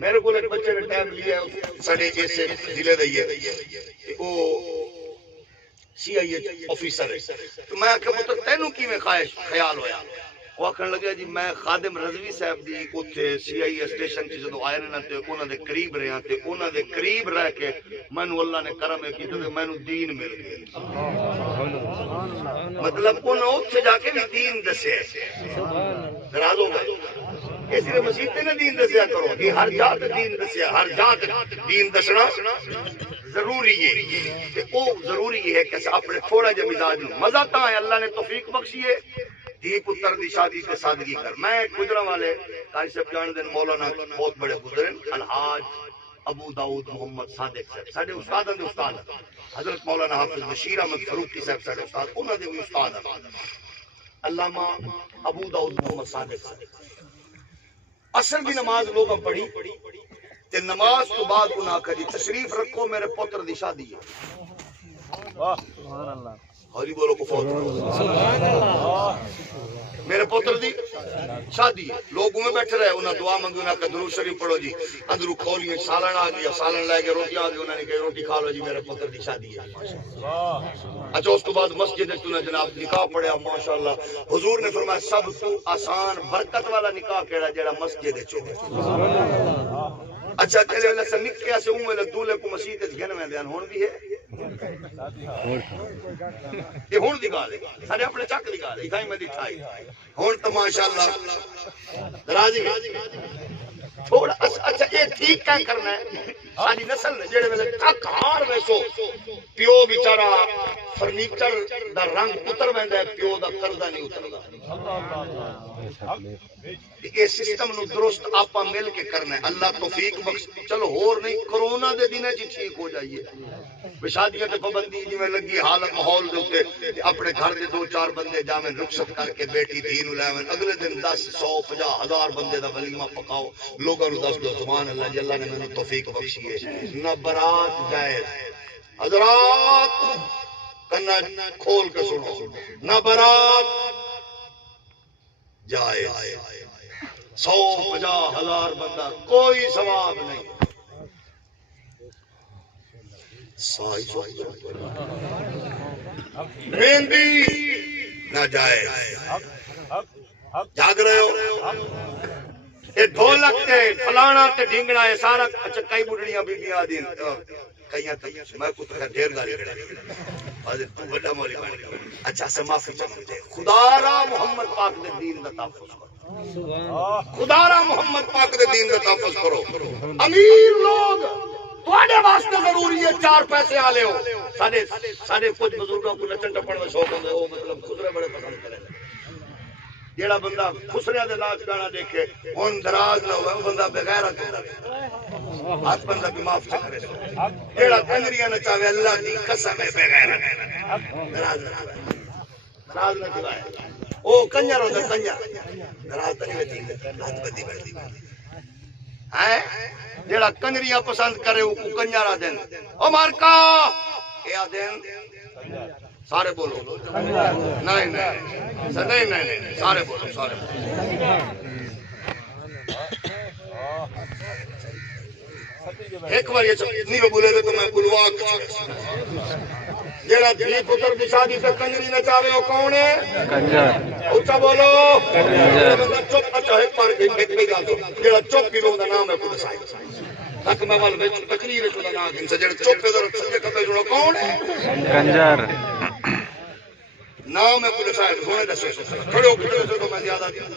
میرے کو ایک بچے نے ٹائم لیا ساڑھے ایسے ضلع دئیے وہ سی آئی ایچ آفیسر ہے تو میں کہ پتر تینوں کی میں خیال ہویا وہ کہنے لگا جی میں خادم رضوی صاحب دی اوتھے سی آئی اے سٹیشن چ جدوں آئے نے تے انہاں دے قریب رہیا تے انہاں دے قریب رہ کے مینوں اللہ نے کرم کیتا تے مینوں دین مل گیا مطلب انہاں اوتھے جا کے بھی دین دسیا ناراض ہو گئے اس لیے مسجد تے نہ دین دسیا کرو کہ ہر جات دین دسیا ہر جات دین دسنا ضروری ہے تے او ضروری ہے کہ اپنے تھوڑا جہا مزاج نو مزہ تا ہے اللہ نے توفیق بخشی ہے دھی پتر دی شادی تے سادگی کر میں گجراں والے قاری صاحب جان دین مولانا بہت بڑے گزرن الحاج ابو داؤد محمد صادق صاحب ساڈے استاداں دے استاد حضرت مولانا حافظ بشیر احمد فاروقی صاحب ساڈے استاد انہاں دے بھی استاد علامہ ابو داؤد محمد صادق صاحب اصل بھی نماز لوگاں پڑھی تے نماز تو بعد انہاں کہا جی تشریف رکھو میرے پتر دی شادی ہے سبحان اللہ ہولی بولو کفوت سبحان اللہ میرے پتر دی شادی ہے لوگوں میں بیٹھے رہے انہاں دعا مانگی انہاں کا درود شریف پڑھو جی اندرو کھولیے سالن آ گیا سالن لے کے روٹی آ گئی انہوں نے کہا روٹی کھا لو جی میرے پتر دی شادی ہے اچھا اس کے بعد مسجد میں جناب نکاح پڑھیا ماشاءاللہ حضور نے فرمایا سب تو آسان برکت والا نکاح کیڑا جڑا مسجد وچ ہو اچھا چلے اللہ سے نکیا سے اوے دولے کو مسجد وچ گن میں دیان ہن بھی ہے یہ ہن دی گل ہے سارے اپنے چک دی گل ہے تھائی میں دکھائی ہن تو ماشاءاللہ راضی تھوڑا اچھا یہ ٹھیک کیا کرنا ہے ساری نسل نے جڑے ویلے تک ہار ویسو پیو بیچارہ فرنیچر دا رنگ اتر ویندا ہے پیو دا قرضہ نہیں اتردا یہ سسٹم نو درست آپا مل کے کرنا ہے اللہ توفیق بخش چلو اور نہیں کرونا دے دن وچ ٹھیک ہو جائیے شادیاں تے پابندی جویں لگی حالت ماحول دے اوتے اپنے گھر دے 2-4 بندے جاویں رخصت کر کے بیٹی دین لاویں اگلے دن 10 100 50 ہزار بندے دا ولیمہ پکاؤ لوگاں نوں دس دو سبحان اللہ جی اللہ نے مینوں توفیق بخشی ہے نہ برات جائز حضرات کنا کھول کے سنو نہ برات جائز 150 ہزار بندہ کوئی ثواب نہیں مہندی نہ جائز جاگ رہے ہو یہ ڈھولک تے فلانا تے ڈھنگنا ہے سارا اچھا کئی بڑھڑیاں بیبیاں دین کئیاں تک میں کو تو ڈھیر گالی کڑا حضرت تو بڑا مولی بن گیا اچھا سے معافی چاہتے خدا را محمد پاک دے دین دا تحفظ کرو خدا را محمد پاک دے دین دا تحفظ کرو امیر لوگ تواڈے واسطے ضروری ہے 4 پیسے والے ہو سارے کچھ بزرگوں کو نچن ٹپن دا شوق ہوندا ہے وہ مطلب خسرے بڑے پسند کرے جیڑا بندہ خسرے دے ناچ گانا دیکھے ہن دراز نہ ہوے بندہ بے غیرت ہوندا ہے ہاتھ بندہ بھی معاف کرے جیڑا کنجریاں نچاوے اللہ دی قسم ہے بے غیرت دراز نہ دیوائے او کنجر ہوندا کنجر دراز تے نہیں ہاتھ بدی بیٹھی ہے جیڑا کنجریاں پسند کرے او کنجرا دین او مارکا اے دین سارے بولو نہیں نہیں سارے بولو ایک بار یہ نہیں بولے تو میں بلوا جیڑا دھی پتر دی شادی تے کنجری نچاوے او کون ہے کنجر اونچا بولو کنجر چپ اچھا ایک بار ایک گل دو جیڑا چپ ہی لوگ دا نام ہے خود سائیں تک میں وال وچ تقریر وچ دا نام ہے جیڑا چپ ادھر سجے کھبے سنو کون ہے کنجر نام ہے کچھ صاحب سونے دسے کھڑے ہو کے دسے تو میں زیادہ دین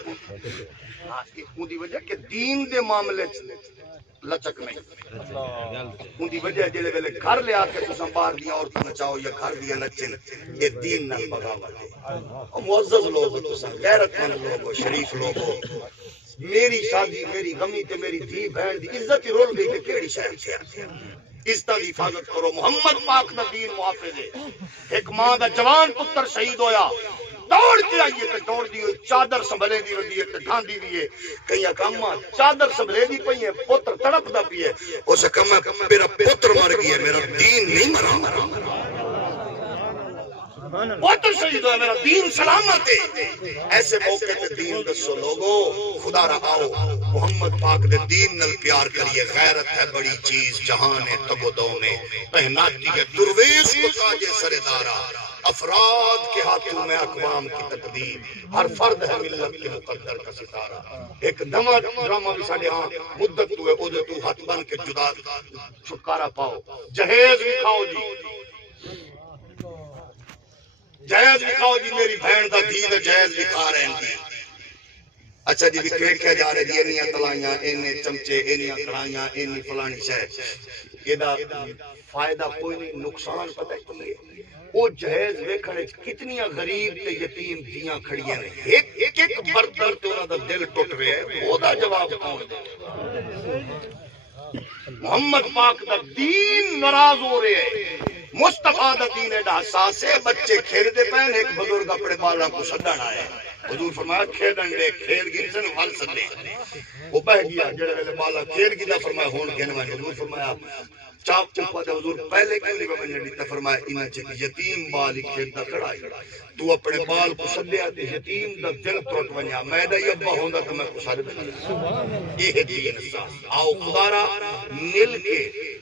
ان دی وجہ کہ دین دے معاملے لچک نہیں ان دی وجہ جلے ویلے گھر لے آ کے تساں باہر دیا عورتیں نچاؤ یا گھر دیا نچن یہ دین نہ بغاوت ہے معزز لوگ ہو تساں غیرت مند لوگ ہو شریف لوگ ہو میری شادی میری غمی تے میری دھی بہن دی عزت ہی رول گئی کہ کیڑی شہر سے اس طرح حفاظت کرو محمد پاک دا دین محافظ ہے ایک ماں دا جوان پتر شہید ہویا دوڑ کے آئیے تے دوڑ دی چادر سنبھلے دی ودی تے ڈھاندی دی ہے کہیں کما چادر سنبھلے دی پئی ہے پتر تڑپ دا پئی ہے اس کما میرا پتر مر گیا میرا دین نہیں مرا پتر شہید ہوا میرا دین سلامت ہے ایسے موقع تے دین دسو لوگو خدا رہاؤ محمد پاک دے دین نل پیار کریے غیرت ہے بڑی چیز جہان ہے تگ و دو میں پہناتی ہے درویش کو تاج سردارا افراد کے ہاتھوں میں اقوام کی تقدیر ہر فرد ہے ملت کے مقدر کا ستارہ ایک ڈرامہ بھی ساڑھے ہاں مدت ہوئے او دے تو ہاتھ بن کے جدا چھٹکارا پاؤ جہیز بھی کھاؤ جی جہیز بھی کھاؤ جی میری بہن دا دین جہیز بھی کھا رہے ہیں اچھا جی بھی کھیڑ جا رہے جی انیاں تلائیاں انہیں چمچے انیاں کڑھائیاں انہیں فلانی شہر یہ دا فائدہ کوئی نہیں نقصان پتہ ہے تمہیں وہ جہیز ویکھنے کتنی غریب تے یتیم دیاں کھڑیاں نے ایک برتن تے انہاں دا دل ٹوٹ رہا ہے وہ دا جواب کون دے محمد پاک دا دین ناراض ہو رہے ہیں مصطفیٰ دا دین ایڈا حساس ہے بچے کھیل دے پہن ایک بزرگ اپنے بالاں کو سڈن آئے حضور فرمایا کھیلن دے کھیل گی سن ول سدے وہ بہ گیا جڑے ویلے بالا کھیل گیا فرمایا ہون گنوا حضور فرمایا چاپ چپا دے حضور پہلے کیوں نہیں بمن دیتا فرمایا انہاں چ یتیم بال کھیلدا کھڑائی تو اپنے بال کو سدیا تے یتیم دا دل ٹوٹ ونیا میں دا ابا ہوندا تے میں کو سارے دے یہ دین اساس آؤ خدارا مل کے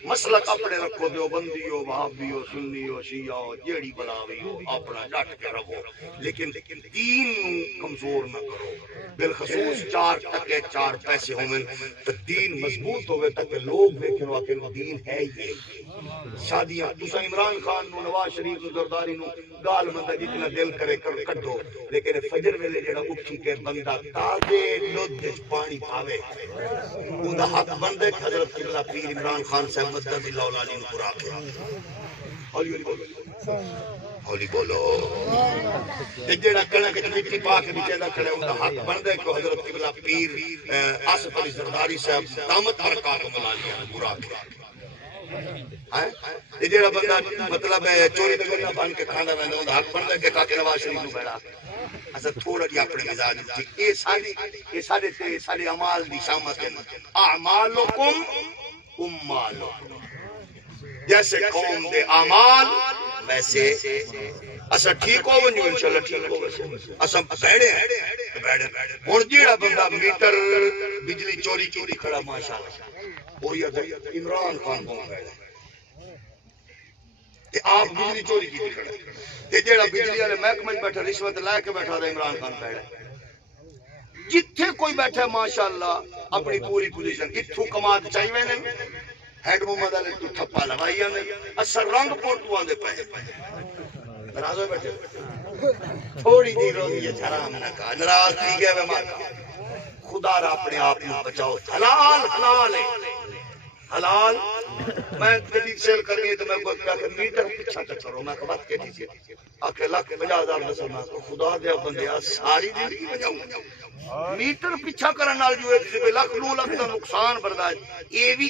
مسلک اپنے رکھو دیوبندی ہو وہابی ہو سنی ہو شیعہ ہو جیڑی بلاوی ہو اپنا ڈٹ کے رہو لیکن دین کمزور نہ کرو بالخصوص 4 ٹکے 4 پیسے ہوئے تو دین مضبوط ہوئے تاکہ لوگ دیکھیں واقعی دین ہے یہ شادیاں تسا عمران خان نو نواز شریف نو زرداری نو گال مندہ جتنا دل کرے کر کٹو لیکن فجر ویلے جڑا اٹھی کے بندہ تازے دودھ وچ پانی پاوے اوندا حق بندے حضرت قبلہ پیر عمران خان صاحب مدد اللہ علی نو پورا کیا ہولی بولو جڑا کڑا کے مٹی پا کے نیچے دا کھڑے اوندا حق بندا ہے کہ حضرت قبلہ پیر آصف علی زرداری صاحب دامت برکات ملالیا پورا کیا جڑا بندہ مطلب چوری دگنا بن کے کھانا ویندا اوندا حق بندا ہے کہ کاکے نواز شریف نو بیڑا اچھا تھوڑا جی اپنے مزاج یہ سارے اعمال دی شامت ہے اعمالکم امالکم جیسے قوم دے اعمال ویسے اسا ٹھیک ہو ونجو انشاءاللہ ٹھیک ہو اسا بیڑے ہن جیڑا بندہ میٹر بجلی چوری کھڑا ماشاءاللہ وہی عمران خان کو بیٹھا تے آپ بجلی چوری کی کھڑا تے جیڑا بجلی والے محکمے وچ بیٹھا رشوت لے کے بیٹھا تھا عمران خان بیٹھا جتھے کوئی بیٹھا ماشاءاللہ اپنی پوری پوزیشن اتھوں کماد چاہیے نے ہیڈ محمد علی تو تھپا لوائی نے اثر رنگ پورتواں دے پے ناراض ہوئے بیٹھے تھوڑی دی روزی ہے حرام نہ کا ناراض تھی گئے میں ماں خدا را اپنے آپ کو بچاؤ حلال حلال ہے حلال میں جدید سیل کرنی ہے تو میں کہا کہ میٹر پیچھا تک کرو میں بات کہتی تھی آکے 1,50,000 نسل میں خدا دیا بندیا ساری زندگی بجاؤں میٹر پیچھا کرنے نال جو ہے کسی پہ 1,00,000 کا نقصان برداشت یہ بھی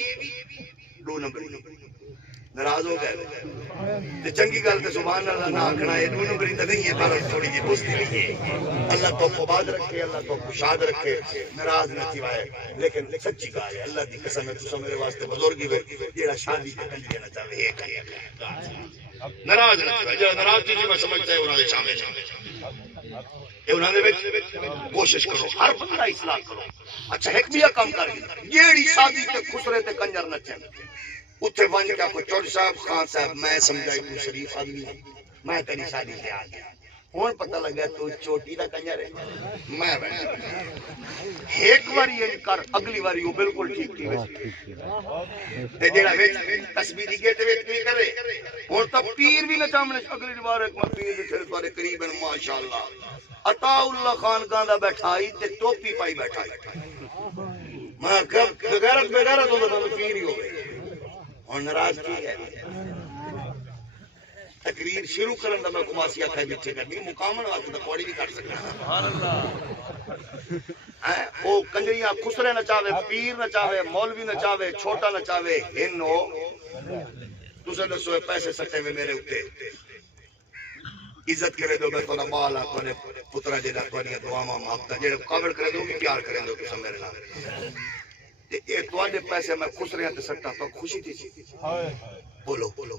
2 نمبر ناراض ہو گئے تے چنگی گل تے سبحان اللہ نہ آکھنا ہے 2 نمبری تے نہیں ہے پر تھوڑی جی دوستی نہیں ہے اللہ تو آباد رکھے اللہ تو خوشاد رکھے ناراض نہ تھیوائے لیکن سچی گل ہے اللہ دی قسم ہے تو میرے واسطے بزرگی ہے جیڑا شادی تے کنجری نہ چاہے ایک ہے ناراض نہ تھیوائے جڑا ناراض تھی میں سمجھتا ہے انہاں دے شامل انہاں دے وچ کوشش کرو ہر بندہ اصلاح کرو اچھا ایک بھی کام کر جیڑی شادی تے خسرے تے کنجر نچے اتھے ون کیا کوئی چور صاحب خان صاحب میں سمجھائی تو شریف آدمی میں تیری شادی سے آ گیا ہوں پتہ لگا تو چوٹی دا کنجر ہے میں ایک باری یہ کر اگلی باری وہ بالکل ٹھیک تھی تے جڑا وچ تسبیح دی گیٹ وچ کی کرے ہن تا پیر بھی نہ چامنے اگلی بار ایک میں پیر دے پھر تواڈے قریب ہیں ماشاءاللہ عطا اللہ خان گاندا بیٹھائی تے ٹوپی پائی بیٹھائی میں بغیرت ہوتا تو پیر ہی ہو گئی ہن ناراض کی ہے تقریر شروع کرن دا میں کماسی آکھا جتھے کرنی مقامن واسطے تے کوڑی بھی کر سکدا سبحان اللہ او کنجریاں خسرے نہ چاہے پیر نہ چاہے مولوی نہ چاہے چھوٹا نہ چاہے ہنو تساں دسو پیسے سٹے ہوئے میرے اوتے عزت کرے دو میں تو مال آ تو نے پترا جڑا تواڈیاں دعاواں مانگدا جڑے قابل کرے دو بھی پیار کرے دو تساں میرے نال تے اے تواڈے پیسے میں خسریاں تے سٹا تو خوشی تھی بولو بولو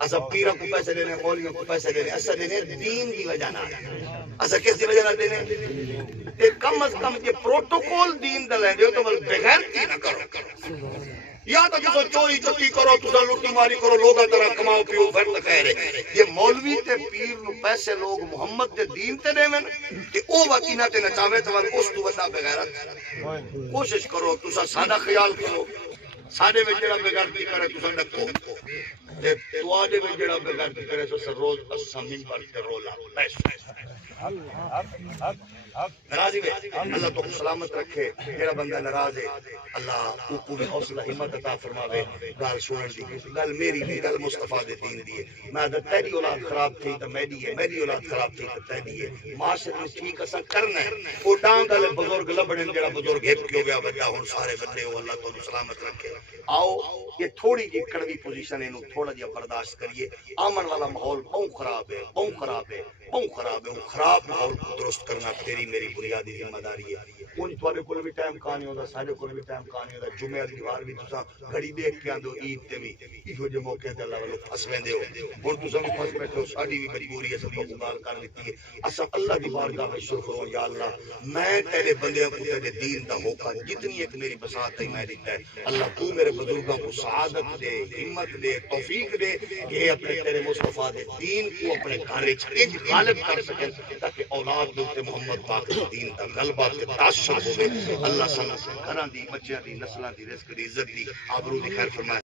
اسا پیروں کو پیسے دینے مولویوں کو پیسے دینے اسا دینے دین دی وجہ نہ اسا کس دی وجہ نہ دینے تے کم از کم یہ پروٹوکول دین دا لے دیو تو بغیرتی نہ کرو یا تو تسو چوری چکی کرو تسا لوٹی ماری کرو لوگاں طرح کماؤ پیو پھر تے خیر ہے یہ مولوی تے پیر نو پیسے لوگ محمد دے دین تے دیون تے او وکینا تے نہ چاہے تو اس تو بڑا بغیرت کوشش کرو تسا سادہ خیال کرو ساڈے وچ جڑا بغیرتی کرے تسا ڈکو تے تواڈے وچ جڑا بغیرتی کرے سو روز اساں منبر تے رولا ناراضی میں اللہ تو سلامت رکھے جڑا بندہ ناراض ہے اللہ کو بھی حوصلہ ہمت عطا فرماوے گل سنن دی گل میری نہیں گل مصطفیٰ دے دین دی ہے میں اگر تیری اولاد خراب تھی تو میری ہے میری اولاد خراب تھی تو تیری ہے معاشرے میں ٹھیک اسا کرنا ہے او ڈانگ والے بزرگ لبڑن جڑا بزرگ ہپ کیوں گیا بڑا ہن سارے بندے ہو اللہ تو سلامت رکھے آؤ یہ تھوڑی جی کڑوی پوزیشن ہے نو تھوڑا جہا برداشت کریے آمن والا ماحول بہت خراب ہے بہت خراب ہے بہت خراب ہے خراب ماحول کو درست کرنا تیری میری بنیادی ذمہ داری ہے ان تواڈے کول بھی ٹائم کہانی ہوندا ساڈے کول بھی ٹائم کہانی ہوندا جمعہ دی دیوار بھی تساں گھڑی دیکھ کے آندو عید تے بھی ایہو جے موقع تے اللہ والو پھس ویندے ہو ہن تساں پھس بیٹھے ہو ساڈی بھی مجبوری ہے سب قبول کر لیتی ہے اساں اللہ دی بارگاہ میں شکر کرو یا اللہ میں تیرے بندیاں کو تیرے دین دا موقع جتنی ایک میری بساط ہے میں دیتا ہے اللہ تو میرے بزرگوں کو سعادت دے ہمت دے توفیق دے کہ اپنے تیرے مصطفیٰ دے دین کو اپنے گھر وچ غالب کر سکیں تاکہ اولاد دے محمد پاک دے دین دا غلبہ تے تاثر ہوے اللہ سن گھراں دی بچیاں دی نسلاں دی رزق دی عزت دی آبرو دی خیر فرمائے